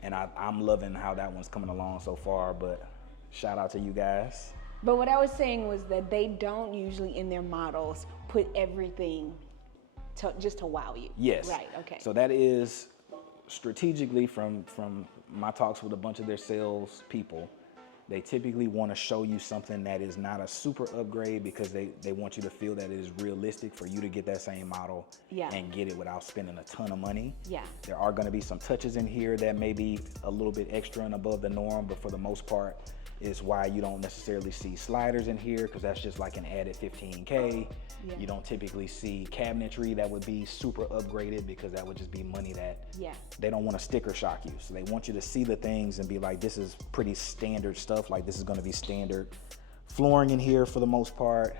And I'm loving how that one's coming along so far. But shout out to you guys. But what I was saying was that they don't usually in their models put everything just to wow you. Yes. Right. Okay. So that is strategically from my talks with a bunch of their sales people. They typically want to show you something that is not a super upgrade because they want you to feel that it is realistic for you to get that same model and get it without spending a ton of money. Yeah. There are going to be some touches in here that may be a little bit extra and above the norm, but for the most part, is why you don't necessarily see sliders in here because that's just like an added $15K. Yeah. You don't typically see cabinetry that would be super upgraded because that would just be money that they don't want to sticker shock you. So they want you to see the things and be like, this is pretty standard stuff. Like this is going to be standard flooring in here for the most part.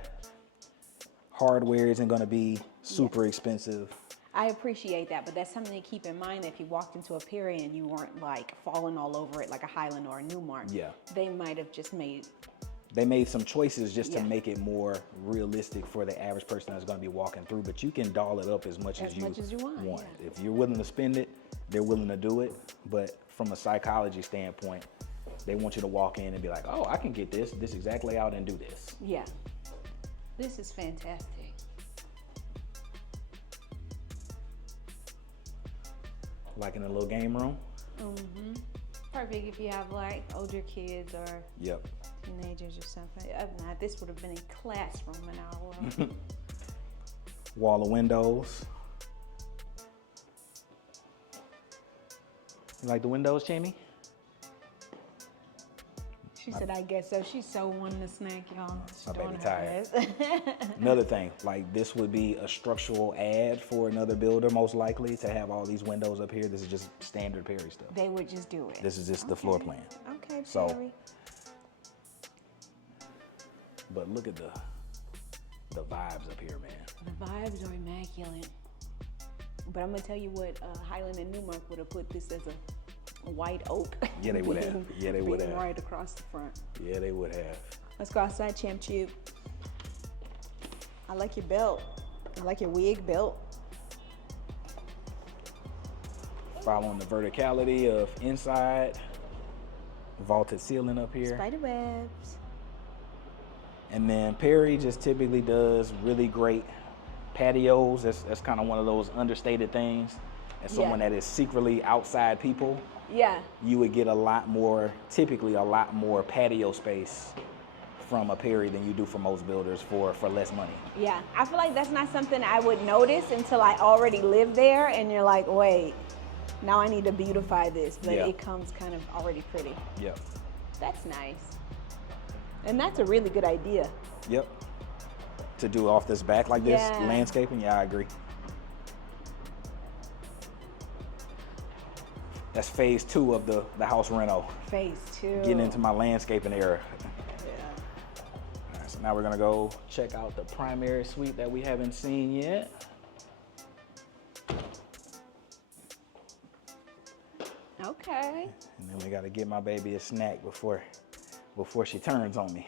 Hardware isn't going to be super expensive. I appreciate that, but that's something to keep in mind that if you walked into a Perry and you weren't like falling all over it like a Highland or a Newmark, they might have just made... They made some choices just to make it more realistic for the average person that's going to be walking through, but you can doll it up as much as you want. Yeah. If you're willing to spend it, they're willing to do it, but from a psychology standpoint, they want you to walk in and be like, oh, I can get this exact layout and do this. Yeah. This is fantastic. Like in a little game room? Mm-hmm. Perfect if you have like older kids or teenagers or something. Other than that, this would have been a classroom in our world. Wall of windows. You like the windows, Jamie? She said, I guess so. She's so wanting to snack, y'all. My baby tired. Another thing, like this would be a structural ad for another builder, most likely, to have all these windows up here. This is just standard Perry stuff. They would just do it. This is just the floor plan. Okay, so, Perry. But look at the vibes up here, man. The vibes are immaculate. But I'm gonna tell you what, Highland and Newmark would have put this as a white oak. Yeah, they would have. Yeah, they would have. Right across the front. Yeah, they would have. Let's go outside, Champ Tube. I like your belt. I like your wig belt. Following the verticality of inside, vaulted ceiling up here. Spider webs. And then Perry just typically does really great patios. That's kind of one of those understated things. As someone that is secretly outside people, you would get typically a lot more patio space from a Perry than you do from most builders for less money. Yeah, I feel like that's not something I would notice until I already live there and you're like, wait, now I need to beautify this, but it comes kind of already pretty. Yep. That's nice. And that's a really good idea. Yep. To do off this back like this, landscaping, I agree. That's phase 2 of the house reno. Phase 2. Getting into my landscaping era. All right, so now we're gonna go check out the primary suite that we haven't seen yet. Okay. And then we gotta get my baby a snack before she turns on me.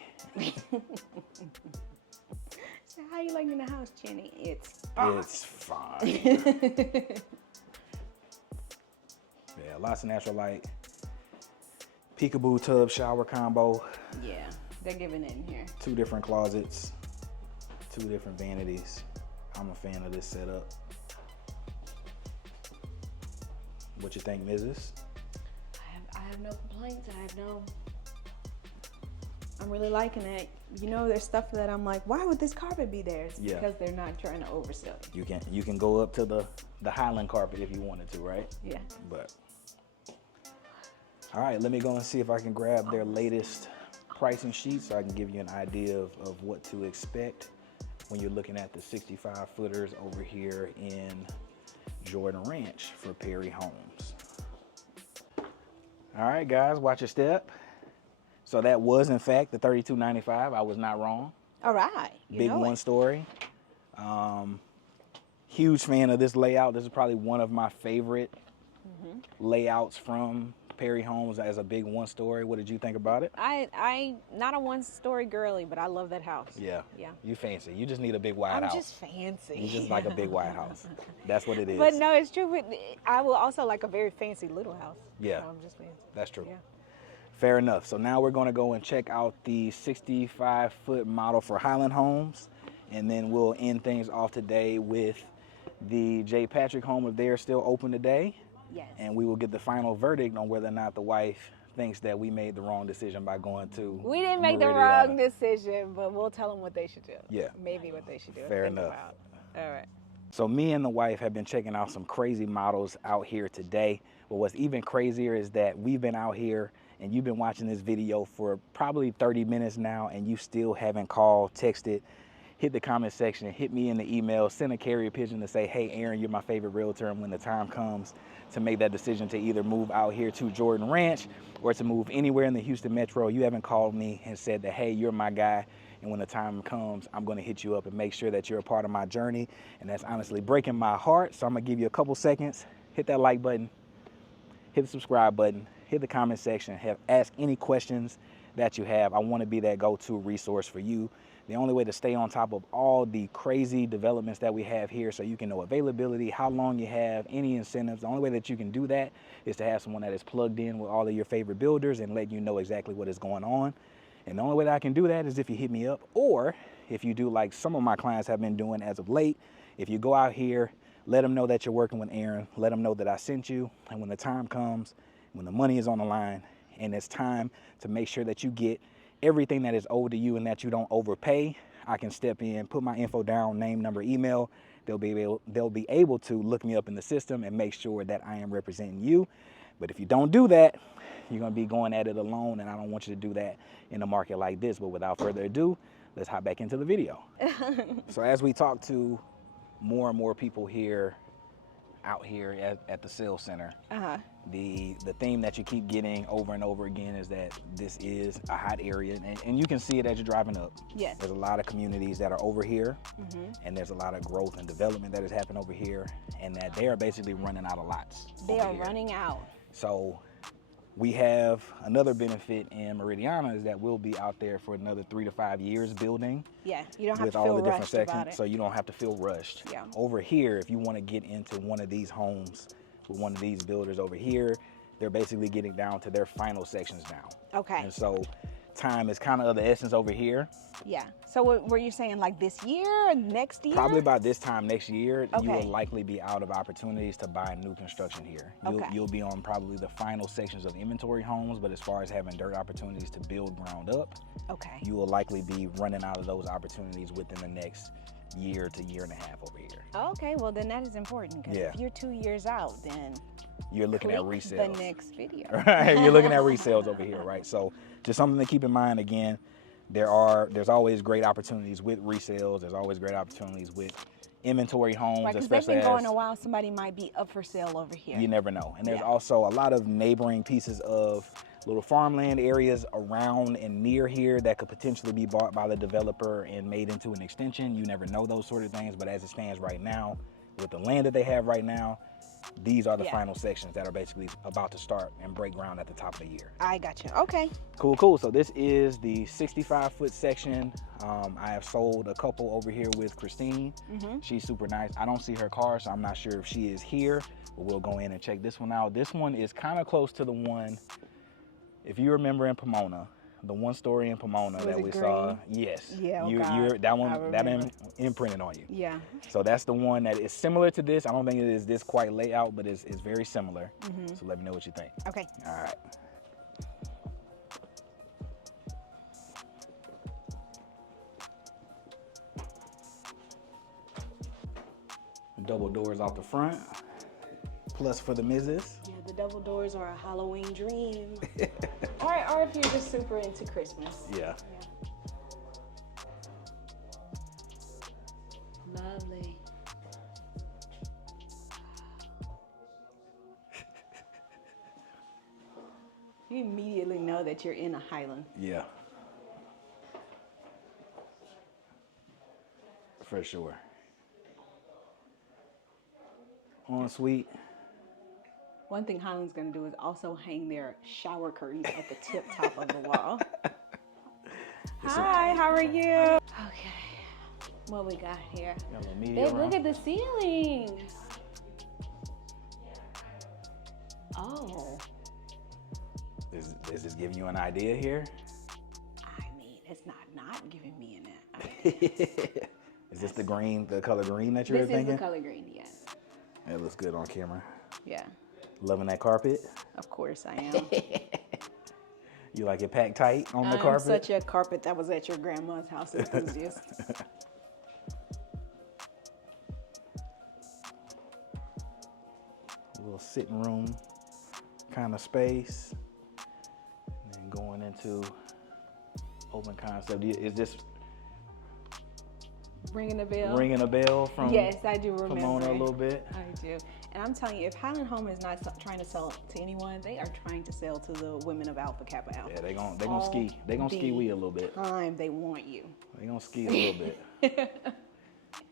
So how you liking the house, Jenny? It's fine. It's fine. Yeah, lots of natural light. Peekaboo tub shower combo. Yeah, they're giving it in here. 2 different closets, 2 different vanities. I'm a fan of this setup. What you think, Mrs.? I have no complaints. I'm really liking it. You know, there's stuff that I'm like, why would this carpet be there? It's because they're not trying to oversell it. You can go up to the Highland carpet if you wanted to, right? Yeah. But all right, let me go and see if I can grab their latest pricing sheet so I can give you an idea of what to expect when you're looking at the 65 footers over here in Jordan Ranch for Perry Homes. All right, guys, watch your step. So that was, in fact, the $32.95. I was not wrong. All right. Big 1-story. Huge fan of this layout. This is probably one of my favorite layouts from Perry Homes as a big 1-story. What did you think about it? I not a 1-story girly, but I love that house. Yeah. Yeah. You fancy. You just need a big wide house. I'm just fancy. You just like a big wide house. That's what it is. But no, it's true. I will also like a very fancy little house. Yeah. So I'm just fancy. That's true. Yeah. Fair enough. So now we're going to go and check out the 65-foot model for Highland Homes, and then we'll end things off today with the J. Patrick home if they're still open today. Yes. And we will get the final verdict on whether or not the wife thinks that we made the wrong decision by going to We didn't make the Meridiana. wrong decision, but we'll tell them what they should do. Yeah. Maybe what they should do. Fair Think enough. about. All right. So me and the wife have been checking out some crazy models out here today. But what's even crazier is that we've been out here and you've been watching this video for probably 30 minutes now and you still haven't called, texted, hit the comment section, hit me in the email, send a carrier pigeon to say, hey, Aaron, you're my favorite realtor. And when the time comes to make that decision to either move out here to Jordan Ranch or to move anywhere in the Houston Metro, you haven't called me and said that, hey, you're my guy. And when the time comes, I'm going to hit you up and make sure that you're a part of my journey. And that's honestly breaking my heart. So I'm going to give you a couple seconds. Hit that like button, hit the subscribe button, hit the comment section, ask any questions that you have. I want to be that go-to resource for you. The only way to stay on top of all the crazy developments that we have here so you can know availability, how long you have, any incentives. The only way that you can do that is to have someone that is plugged in with all of your favorite builders and let you know exactly what is going on. And the only way that I can do that is if you hit me up, or if you do like some of my clients have been doing as of late, if you go out here, let them know that you're working with Aaron, let them know that I sent you, and when the time comes, when the money is on the line, and it's time to make sure that you get everything that is owed to you and that you don't overpay, I can step in, put my info down, name, number, email. They'll be able to look me up in the system and make sure that I am representing you. But if you don't do that, you're going to be going at it alone, and I don't want you to do that in a market like this. But without further ado, let's hop back into the video. So as we talk to more and more people here, out here at the sales center, the theme that you keep getting over and over again is that this is a hot area, and you can see it as you're driving up. Yes. There's a lot of communities that are over here, and there's a lot of growth and development that has happened over here, and that they are basically running out of lots. They are running out. So we have another benefit in Meridiana is that we'll be out there for another 3 to 5 years building. Yeah, you don't have with to all feel the different rushed sections, about it. so you don't have to feel rushed. Yeah. Over here, if you want to get into one of these homes with one of these builders over here, they're basically getting down to their final sections now. Okay. And so time is kind of the essence over here. Yeah. So what were you saying, like this year, next year? Probably by this time next year, you Okay. will likely be out of opportunities to buy new construction here. You'll be on probably the final sections of inventory homes, but as far as having dirt opportunities to build ground up, Okay. you will likely be running out of those opportunities within the next year to year and a half over here. Okay, well then that is important, because Yeah. if you're 2 years out, then You're looking at click resales. the next video. Right? You're looking at resales over here, right? So just something to keep in mind. Again, there's always great opportunities with resales. There's always great opportunities with inventory homes, Right, because they've especially been going as a while, somebody might be up for sale over here. you never know. And there's Yeah. also a lot of neighboring pieces of little farmland areas around and near here that could potentially be bought by the developer and made into an extension. You never know those sort of things, but as it stands right now, with the land that they have right now, These are the final sections that are basically about to start and break ground at the top of the year. I got you. Okay. Cool, cool. So this is the 65-foot section. I have sold a couple over here with Christine. She's super nice. I don't see her car, so I'm not sure if she is here, but we'll go in and check this one out. This one is kind of close to the one, if you remember in Pomona, the one story in Pomona that we saw. Yes. Yeah. You're that one, that imprinted on you. Yeah. So that's the one that is similar to this. I don't think it is this quite layout, but it's very similar. So let me know what you think. Okay. All right. Double doors out the front. Plus for the missus. Yeah, the double doors are a Halloween dream. or if you're just super into Christmas. Yeah. Lovely. You immediately know that you're in a Highland. Yeah. For sure. Ensuite. One thing Highland's gonna do is also hang their shower curtains at the tip top of the wall. Hi, how are you? Okay, what we got here? Got a little media Babe, look at the ceiling. Oh. Is this giving you an idea here? I mean, it's not giving me an idea. Is this the green, the color green that you were This thinking? is the color green, yes. It looks good on camera. Yeah. Loving that carpet? Of course I am. You like it packed tight on the I'm carpet? such a carpet that was at your grandma's house enthusiast. A little sitting room kind of space. And then going into open concept. Is this Ringing a bell? ringing a bell from Yes, I do remember. Pomona a little bit? I do. And I'm telling you, if Highland Home is not trying to sell to anyone, they are trying to sell to the women of Alpha Kappa Alpha. Yeah, they gonna ski. They gonna ski we a little bit. Time they want you. They gonna ski a little bit.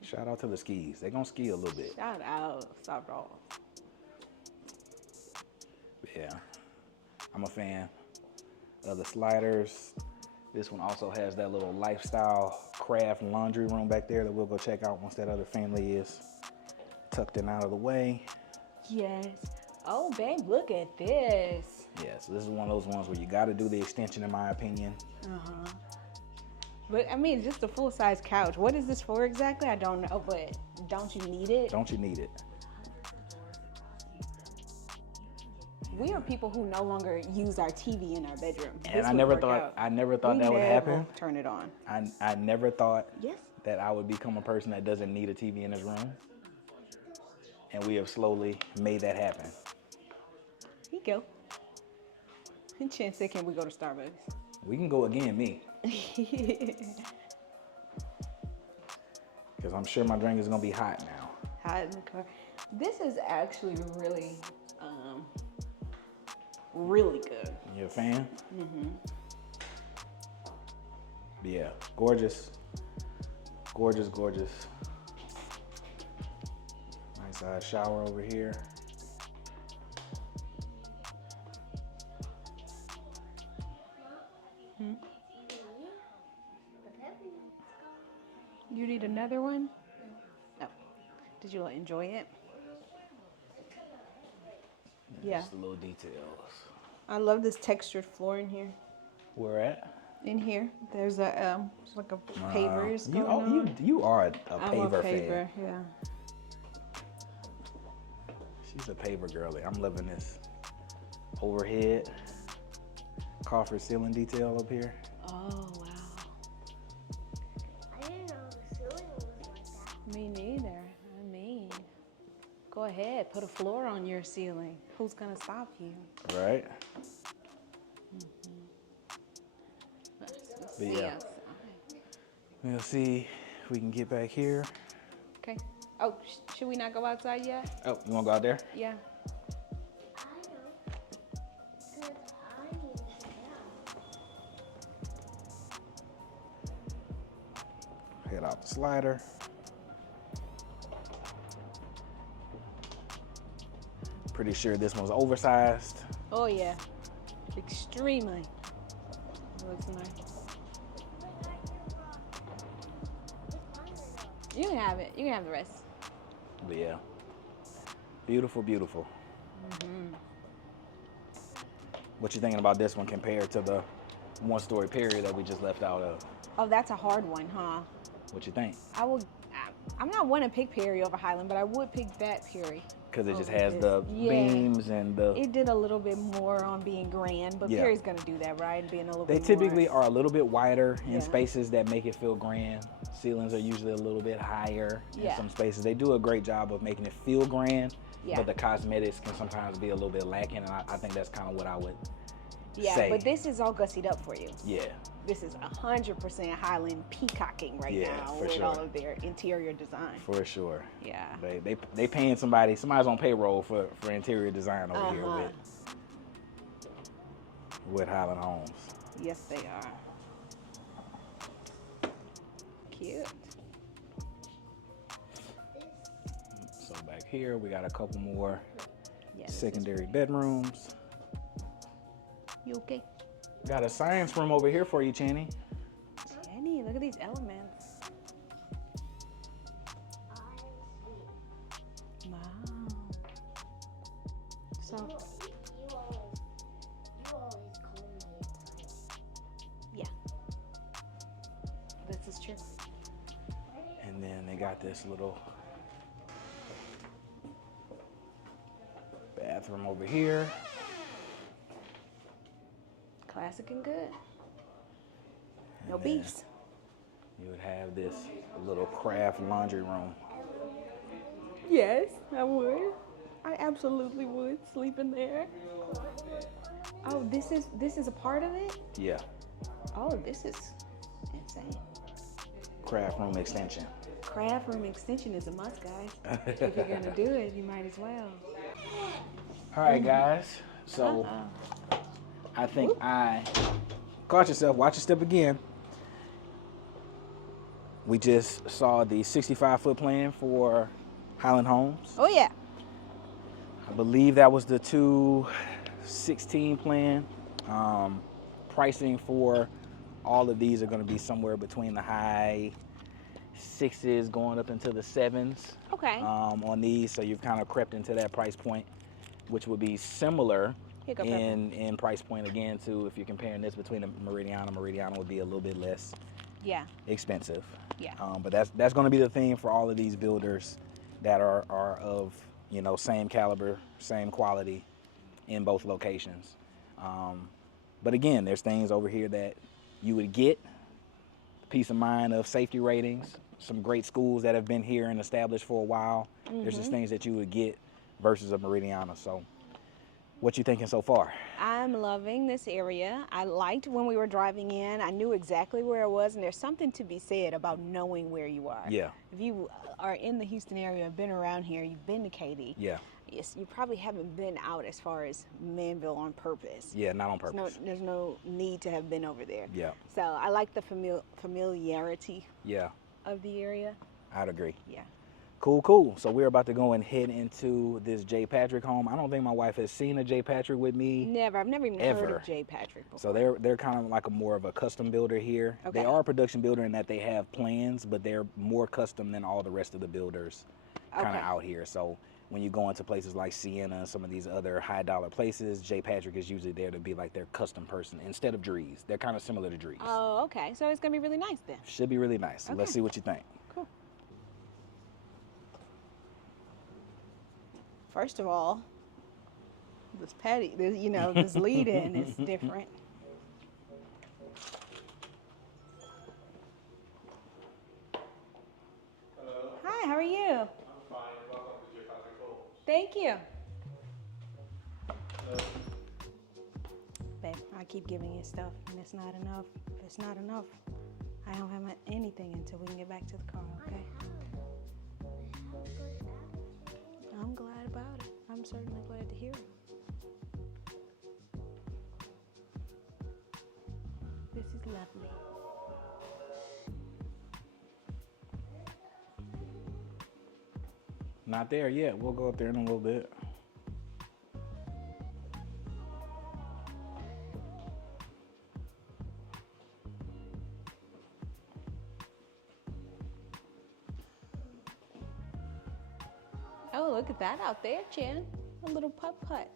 Shout out to the skis. They gonna ski a little bit. Shout out. Stop all. Yeah, I'm a fan of the sliders. This one also has that little lifestyle craft laundry room back there that we'll go check out once that other family is tucked in out of the way. Yes. Oh, babe, look at this. Yeah, so this is one of those ones where you got to do the extension, in my opinion. But I mean, just a full-size couch. What is this for exactly? I don't know, but don't you need it? Don't you need it? We are people who no longer use our TV in our bedroom. And I never thought that would happen. Turn it on. I never thought Yes. that I would become a person that doesn't need a TV in his room. And we have slowly made that happen. Here you go. And Chin said, can we go to Starbucks? We can go again, me. Because I'm sure my drink is going to be hot now. Hot in the car. This is actually really, really good. You a fan? Yeah, gorgeous. Gorgeous, gorgeous. Nice shower over here. You need another one? Oh. Did you enjoy it? Yeah. Just the little details. I love this textured floor in here. Where at? In here, there's a it's like a pavers going on. You are a I'm paver a paver, fan. yeah. She's a paver girly. I'm loving this overhead coffer ceiling detail up here. Oh wow. I didn't know the ceiling was like that. Me neither. I mean, go ahead, put a floor on your ceiling. Who's gonna stop you? Right? But yeah, we'll see if we can get back here. Okay. Oh, should we not go outside yet? Oh, you want to go out there? Yeah. I know. Because I need to sit down. Head out the slider. Pretty sure this one's oversized. Oh yeah, extremely. Looks nice. You can have it. You can have the rest. But yeah, beautiful, beautiful. What you thinking about this one compared to the one-story Perry that we just left out of? Oh, that's a hard one, huh? What you think? I'm not one to pick Perry over Highland, but I would pick that Perry. Because it just has the beams and the... It did a little bit more on being grand, but Perry's going to do that, right? Being a little bit more... They typically are a little bit wider in spaces that make it feel grand. Ceilings are usually a little bit higher in some spaces. They do a great job of making it feel grand, but the cosmetics can sometimes be a little bit lacking, and I think that's kind of what I would say. But this is all gussied up for you. Yeah. This is 100% Highland peacocking right now with all of their interior design. For sure. Yeah. They paying somebody's on payroll for interior design over here with Highland Homes. Yes, they are. Cute. So back here we got a couple more secondary bedrooms. You okay? Got a science room over here for you, Channy. Channy, look at these elements. Wow. So. You always call me a science. Yeah. This is true. And then they got this little bathroom over here. Classic and good. No beefs. You would have this little craft laundry room. Yes, I would. I absolutely would sleep in there. Oh, this is a part of it? Yeah. Oh, this is insane. Craft room extension. Craft room extension is a must, guys. If you're gonna do it, you might as well. All right, guys. So I think caught yourself. Watch your step again. We just saw the 65-foot plan for Highland Homes. Oh yeah. I believe that was the 216 plan. Pricing for all of these are going to be somewhere between the high 6s going up into the 7s. Okay. On these, so you've kind of crept into that price point, which would be similar in price point again to if you're comparing this between a Meridiana. Meridiana would be a little bit less expensive. Yeah. But that's going to be the theme for all of these builders that are of same caliber, same quality in both locations. But again, there's things over here that you would get peace of mind of safety ratings, some great schools that have been here and established for a while. There's just things that you would get versus a Meridiana. So what you thinking so far? I'm loving this area. I liked when we were driving in. I knew exactly where it was, and there's something to be said about knowing where you are. Yeah. If you are in the Houston area, been around here, you've been to Katy. Yeah. Yes, you probably haven't been out as far as Manville on purpose. Yeah, not on purpose. There's no need to have been over there. Yeah. So I like the familiarity Yeah. of the area. I'd agree. Yeah. Cool. So we're about to go and head into this J. Patrick home. I don't think my wife has seen a J. Patrick with me. Never. I've never even heard of J. Patrick before. So they're kind of like more of a custom builder here. Okay. They are a production builder in that they have plans, but they're more custom than all the rest of the builders kind of out here. So when you go into places like Sienna and some of these other high dollar places, J. Patrick is usually there to be like their custom person instead of Drees. They're kind of similar to Drees. Oh, okay. So it's going to be really nice then. Should be really nice. So let's see what you think. Cool. First of all, this this lead-in is different. Hi, how are you? I'm fine. Welcome to J. Patrick Homes. Thank you. Babe, I keep giving you stuff, and it's not enough. If it's not enough, I don't have anything until we can get back to the car, okay? I'm glad about it. I'm certainly glad to hear it. This is lovely. Not there yet. We'll go up there in a little bit. Oh, look at that out there, Jen. A little putt-putt.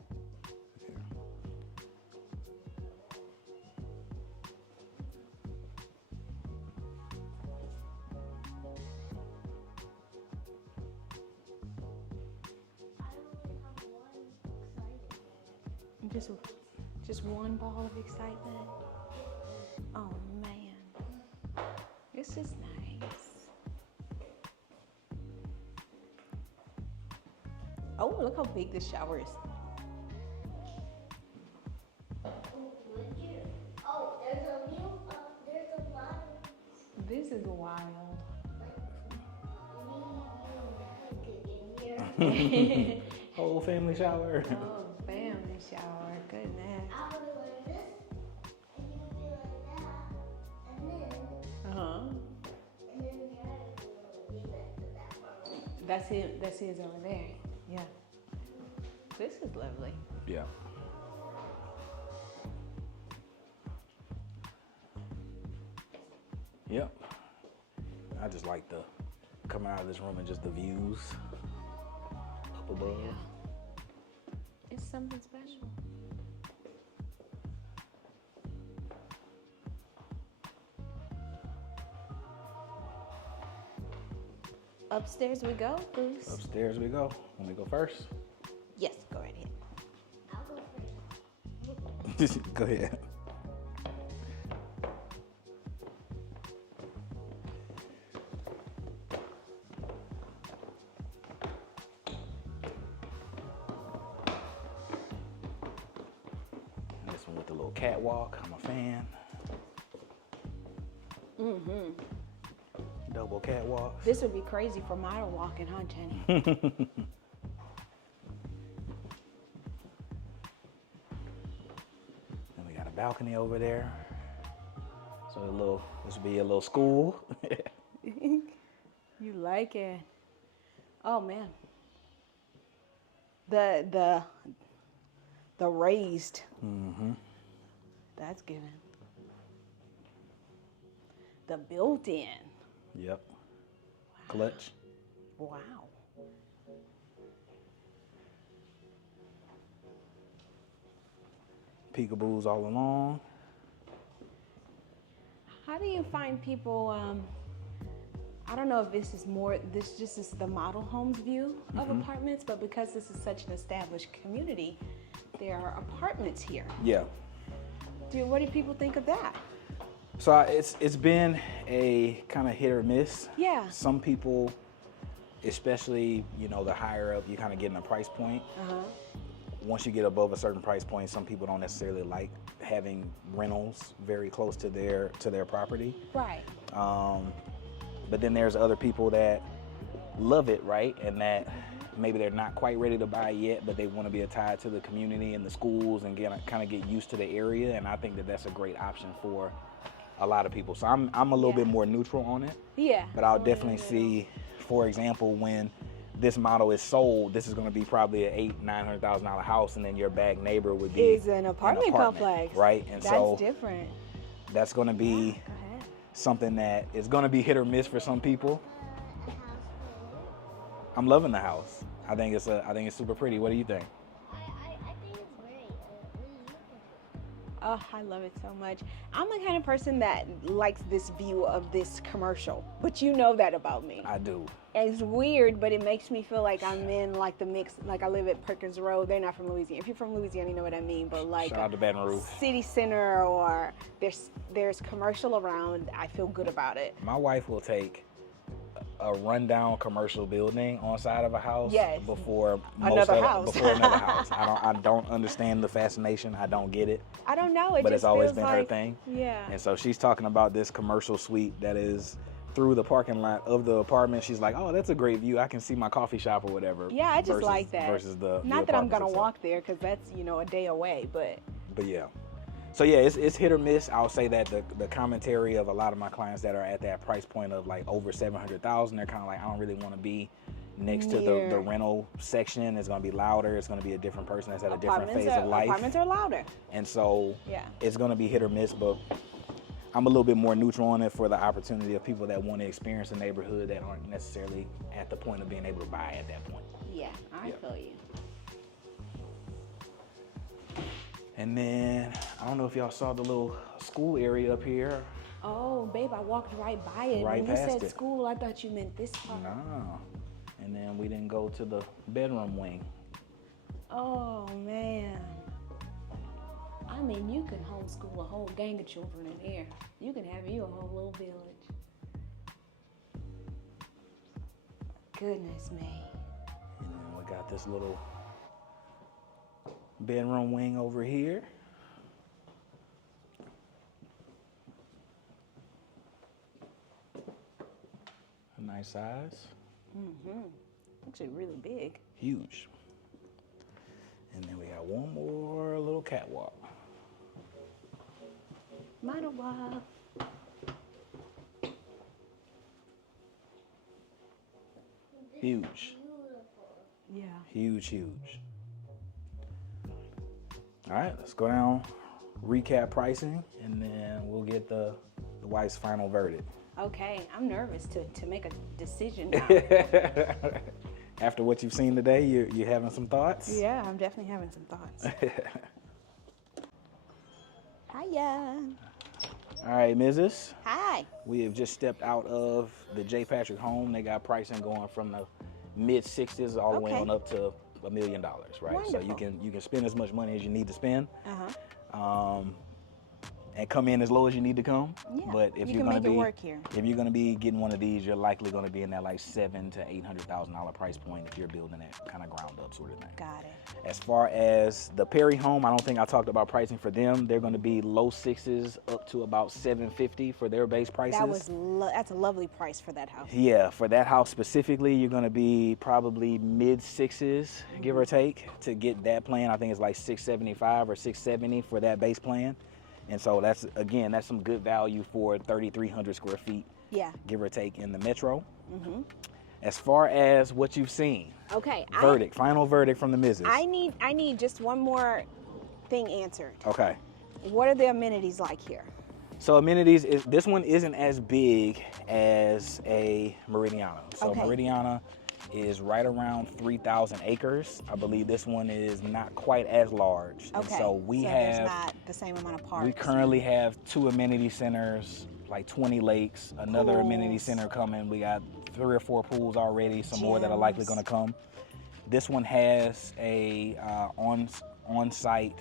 Just one ball of excitement. Oh man, this is nice. Oh, look how big this shower is. Oh, there's a lot of. This is wild. Me, you, and Dad could get here. Whole family shower. Oh, family shower, goodness. I would be like this, and you would be like that, and then Dad would leave it to that part. That's his over there. Yeah. This is lovely. Yeah. Yep. I just like the coming out of this room and just the views up above. Yeah. It's something special. Upstairs we go, Goose. Upstairs we go. Want me to go first? Yes, go right ahead. I'll go first. Go ahead. This one with the little catwalk. I'm a fan. Mm-hmm. Double catwalks. This would be crazy for model walking, huh, Jenny? Then we got a balcony over there. So this would be a little school. You like it. Oh man. The raised. Mm-hmm. That's given. The built-in. Yep. Clutch. Wow. Peekaboos all along. How do you find people, I don't know if this just is the model homes view of apartments, but because this is such an established community, there are apartments here. Yeah. What do people think of that? So it's been a kind of hit or miss. Yeah. Some people, especially, the higher up you kind of get in a price point. Once you get above a certain price point, some people don't necessarily like having rentals very close to their property. Right. But then there's other people that love it, right? And that maybe they're not quite ready to buy yet, but they want to be tied to the community and the schools and kind of get used to the area. And I think that that's a great option for a lot of people. So I'm a little bit more neutral on it. Yeah. But I'll definitely see, for example, when this model is sold, this is going to be probably an $800,000-$900,000 house, and then your back neighbor would be is an apartment complex, right? And that's so different. that's going to be something that is going to be hit or miss for some people. I'm loving the house. I think it's super pretty. What do you think? I think it's great. Oh, I love it so much. I'm the kind of person that likes this view of this commercial, but you know that about me. I do. It's weird, but it makes me feel like I'm in like the mix. Like I live at Perkins Road. They're not from Louisiana. If you're from Louisiana, you know what I mean. But like shout out to Baton Rouge. City Center, or there's commercial around. I feel good about it. My wife will take a rundown commercial building on side of a house before another house. I don't understand the fascination. I don't get it. I don't know. But it's always been her like, thing. Yeah. And so she's talking about this commercial suite that is through the parking lot of the apartment. She's like, "Oh, that's a great view. I can see my coffee shop or whatever." Yeah, I just like that. Versus the not that I'm gonna itself. walk there because that's a day away, but yeah. So yeah, it's hit or miss. I'll say that the commentary of a lot of my clients that are at that price point of like over $700,000, they're kind of like, I don't really want to be next to the rental section. It's going to be louder. It's going to be a different person that's at a different phase of life. Apartments are louder. And so it's going to be hit or miss, but I'm a little bit more neutral on it for the opportunity of people that want to experience a neighborhood that aren't necessarily at the point of being able to buy at that point. Yeah, I feel you. And then, I don't know if y'all saw the little school area up here. Oh, babe, I walked right by it. Right when you past said it. school, I thought you meant this part. No. And then we didn't go to the bedroom wing. Oh, man. I mean, you can homeschool a whole gang of children in here. You can have you a whole little village. Goodness me. And then we got this little bedroom wing over here. A nice size. Mm-hmm. Actually really big. Huge. And then we got one more little catwalk. Model walk. Huge. Yeah. Huge, huge. All right, let's go down, recap pricing, and then we'll get the wife's final verdict. Okay, I'm nervous to make a decision now. After what you've seen today, you having some thoughts? Yeah, I'm definitely having some thoughts. Hiya. All right, Mrs. Hi. We have just stepped out of the J. Patrick home. They got pricing going from the mid-60s all the way Okay. on up to $1 million, right? Wonderful. So you can spend as much money as you need to spend. Uh-huh. And come in as low as you need to come. Yeah, But if you you're can gonna make it be work here. if you're gonna be getting one of these, you're likely gonna be in that like $700,000 to $800,000 price point if you're building that kind of ground up sort of thing. Got it. As far as the Perry home, I don't think I talked about pricing for them. They're gonna be low sixes up to about $750 for their base prices. That's a lovely price for that house. Yeah, for that house specifically, you're gonna be probably mid sixes, give or take, to get that plan. I think it's like $675 or $670 for that base plan. And so that's some good value for 3,300 square feet, Yeah. give or take, in the metro. As far as what you've seen, Okay. final verdict from the missus. I need just one more thing answered. Okay. What are the amenities like here? So amenities, this one isn't as big as a Meridiana. So Okay. Meridiana is right around 3,000 acres. I believe this one is not quite as large. Okay. And so there's not the same amount of parks. we currently have 2 amenity centers, like 20 lakes, another amenity Pools. center coming. We got 3 or 4 pools already, some more that are likely Gyms. going to come. This one has a on-site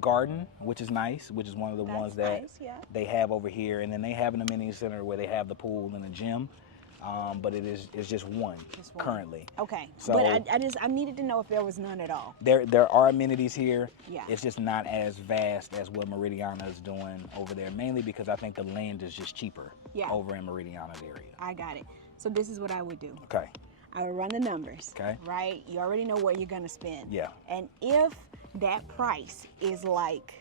garden, which is nice, which is one of the That's ones that nice, yeah. they have over here. And then they have an amenity center where they have the pool and the gym. But it's just one Just one. currently. Okay. So- but I needed to know if there was none at all. There are amenities here. Yeah. It's just not as vast as what Meridiana is doing over there, mainly because I think the land is just cheaper Yeah. over in Meridiana's area. I got it. So this is what I would do. Okay. I would run the numbers. Okay. Right? You already know what you're gonna spend. Yeah. And if that price is like,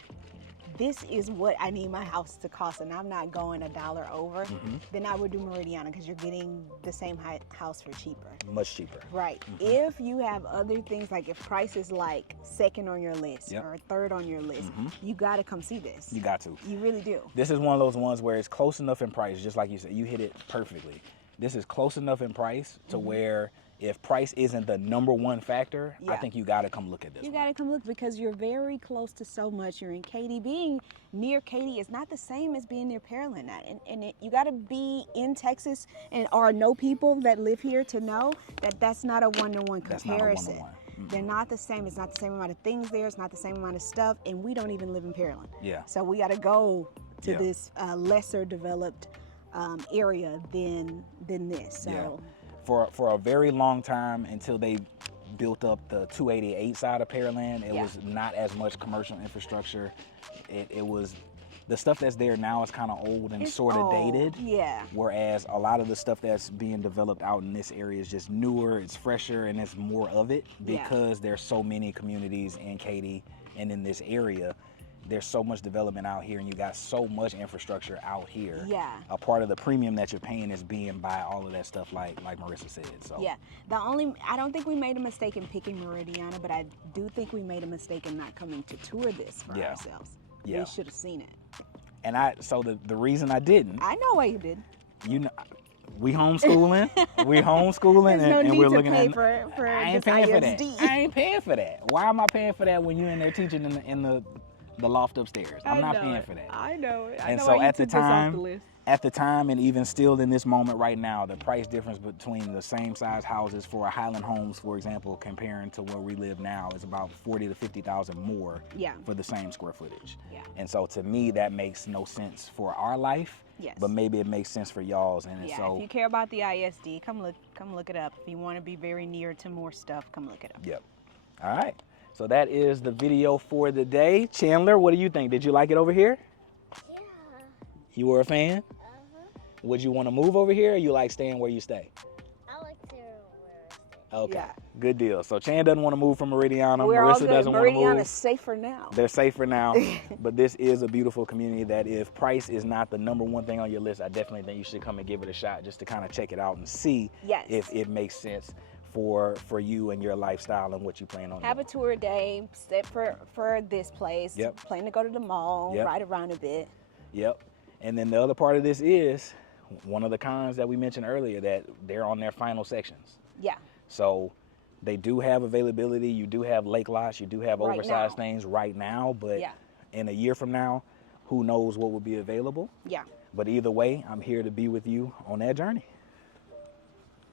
this is what I need my house to cost, and I'm not going $1 over, Mm-hmm. then I would do Meridiana because you're getting the same house for cheaper. Much cheaper. Right. If you have other things, like if price is like second on your list Yep. or third on your list, you got to come see this. You got to. You really do. This is one of those ones where it's close enough in price, just like you said. You hit it perfectly. This is close enough in price to where if price isn't the number one factor, I Yeah. think you got to come look at this You one. got to come look because you're very close to so much. You're in Katy. Being near Katy is not the same as being near Pearland. You got to be in Texas or know people that live here to know that that's not a one-to-one That's not a comparison. one-to-one. They're not the same. It's not the same amount of things there. It's not the same amount of stuff. And we don't even live in Pearland. Yeah. So we got to go to Yeah. this lesser developed area than this. So. Yeah. For a very long time, until they built up the 288 side of Pearland, it Yeah. was not as much commercial infrastructure. It was, the stuff that's there now is kind of old and It's sort of old, dated. yeah. Whereas a lot of the stuff that's being developed out in this area is just newer, it's fresher, and it's more of it Yeah. because there's so many communities in Katy and in this area. There's so much development out here, and you got so much infrastructure out here. Yeah. A part of the premium that you're paying is being by all of that stuff, like Marissa said. So Yeah, I don't think we made a mistake in picking Meridiana, but I do think we made a mistake in not coming to tour this for Yeah. ourselves. Yeah. We should have seen it. And so the reason I didn't, I know why you did. you know, we homeschooling, and, There's no and need we're to looking pay at. for I ain't this paying for that. ISD. I ain't paying for that. Why am I paying for that when you in there teaching in the loft upstairs? I'm not paying for that. I know it. I And know so why you at the took this off time, the list. and even still in this moment right now, the price difference between the same size houses for a Highland Homes, for example, comparing to where we live now, is about 40 to 50,000 more Yeah. for the same square footage. Yeah. And so to me, that makes no sense for our life. Yes. But maybe it makes sense for y'all's. And Yeah, so if you care about the ISD, come look it up. If you want to be very near to more stuff, come look it up. Yep. All right. So that is the video for the day. Chandler, what do you think? Did you like it over here? Yeah. You were a fan? Uh-huh. Would you want to move over here, or you like staying where you stay? I like to where I stay. Okay. Yeah. Good deal. So Chan doesn't want to move from Meridiana. We're all Marissa good. doesn't want to move. Meridiana's safer now. They're safer now. But this is a beautiful community that if price is not the number one thing on your list, I definitely think you should come and give it a shot just to kind of check it out and see Yes. if it makes sense for you and your lifestyle and what you plan on Have a doing. tour day set for this place. Yep. Plan to go to the mall, Yep. ride around a bit. Yep. And then the other part of this is one of the cons that we mentioned earlier, that they're on their final sections. Yeah. So they do have availability. You do have lake lots. You do have Right oversized now. things right now. But Yeah. in a year from now, who knows what will be available. Yeah. But either way, I'm here to be with you on that journey.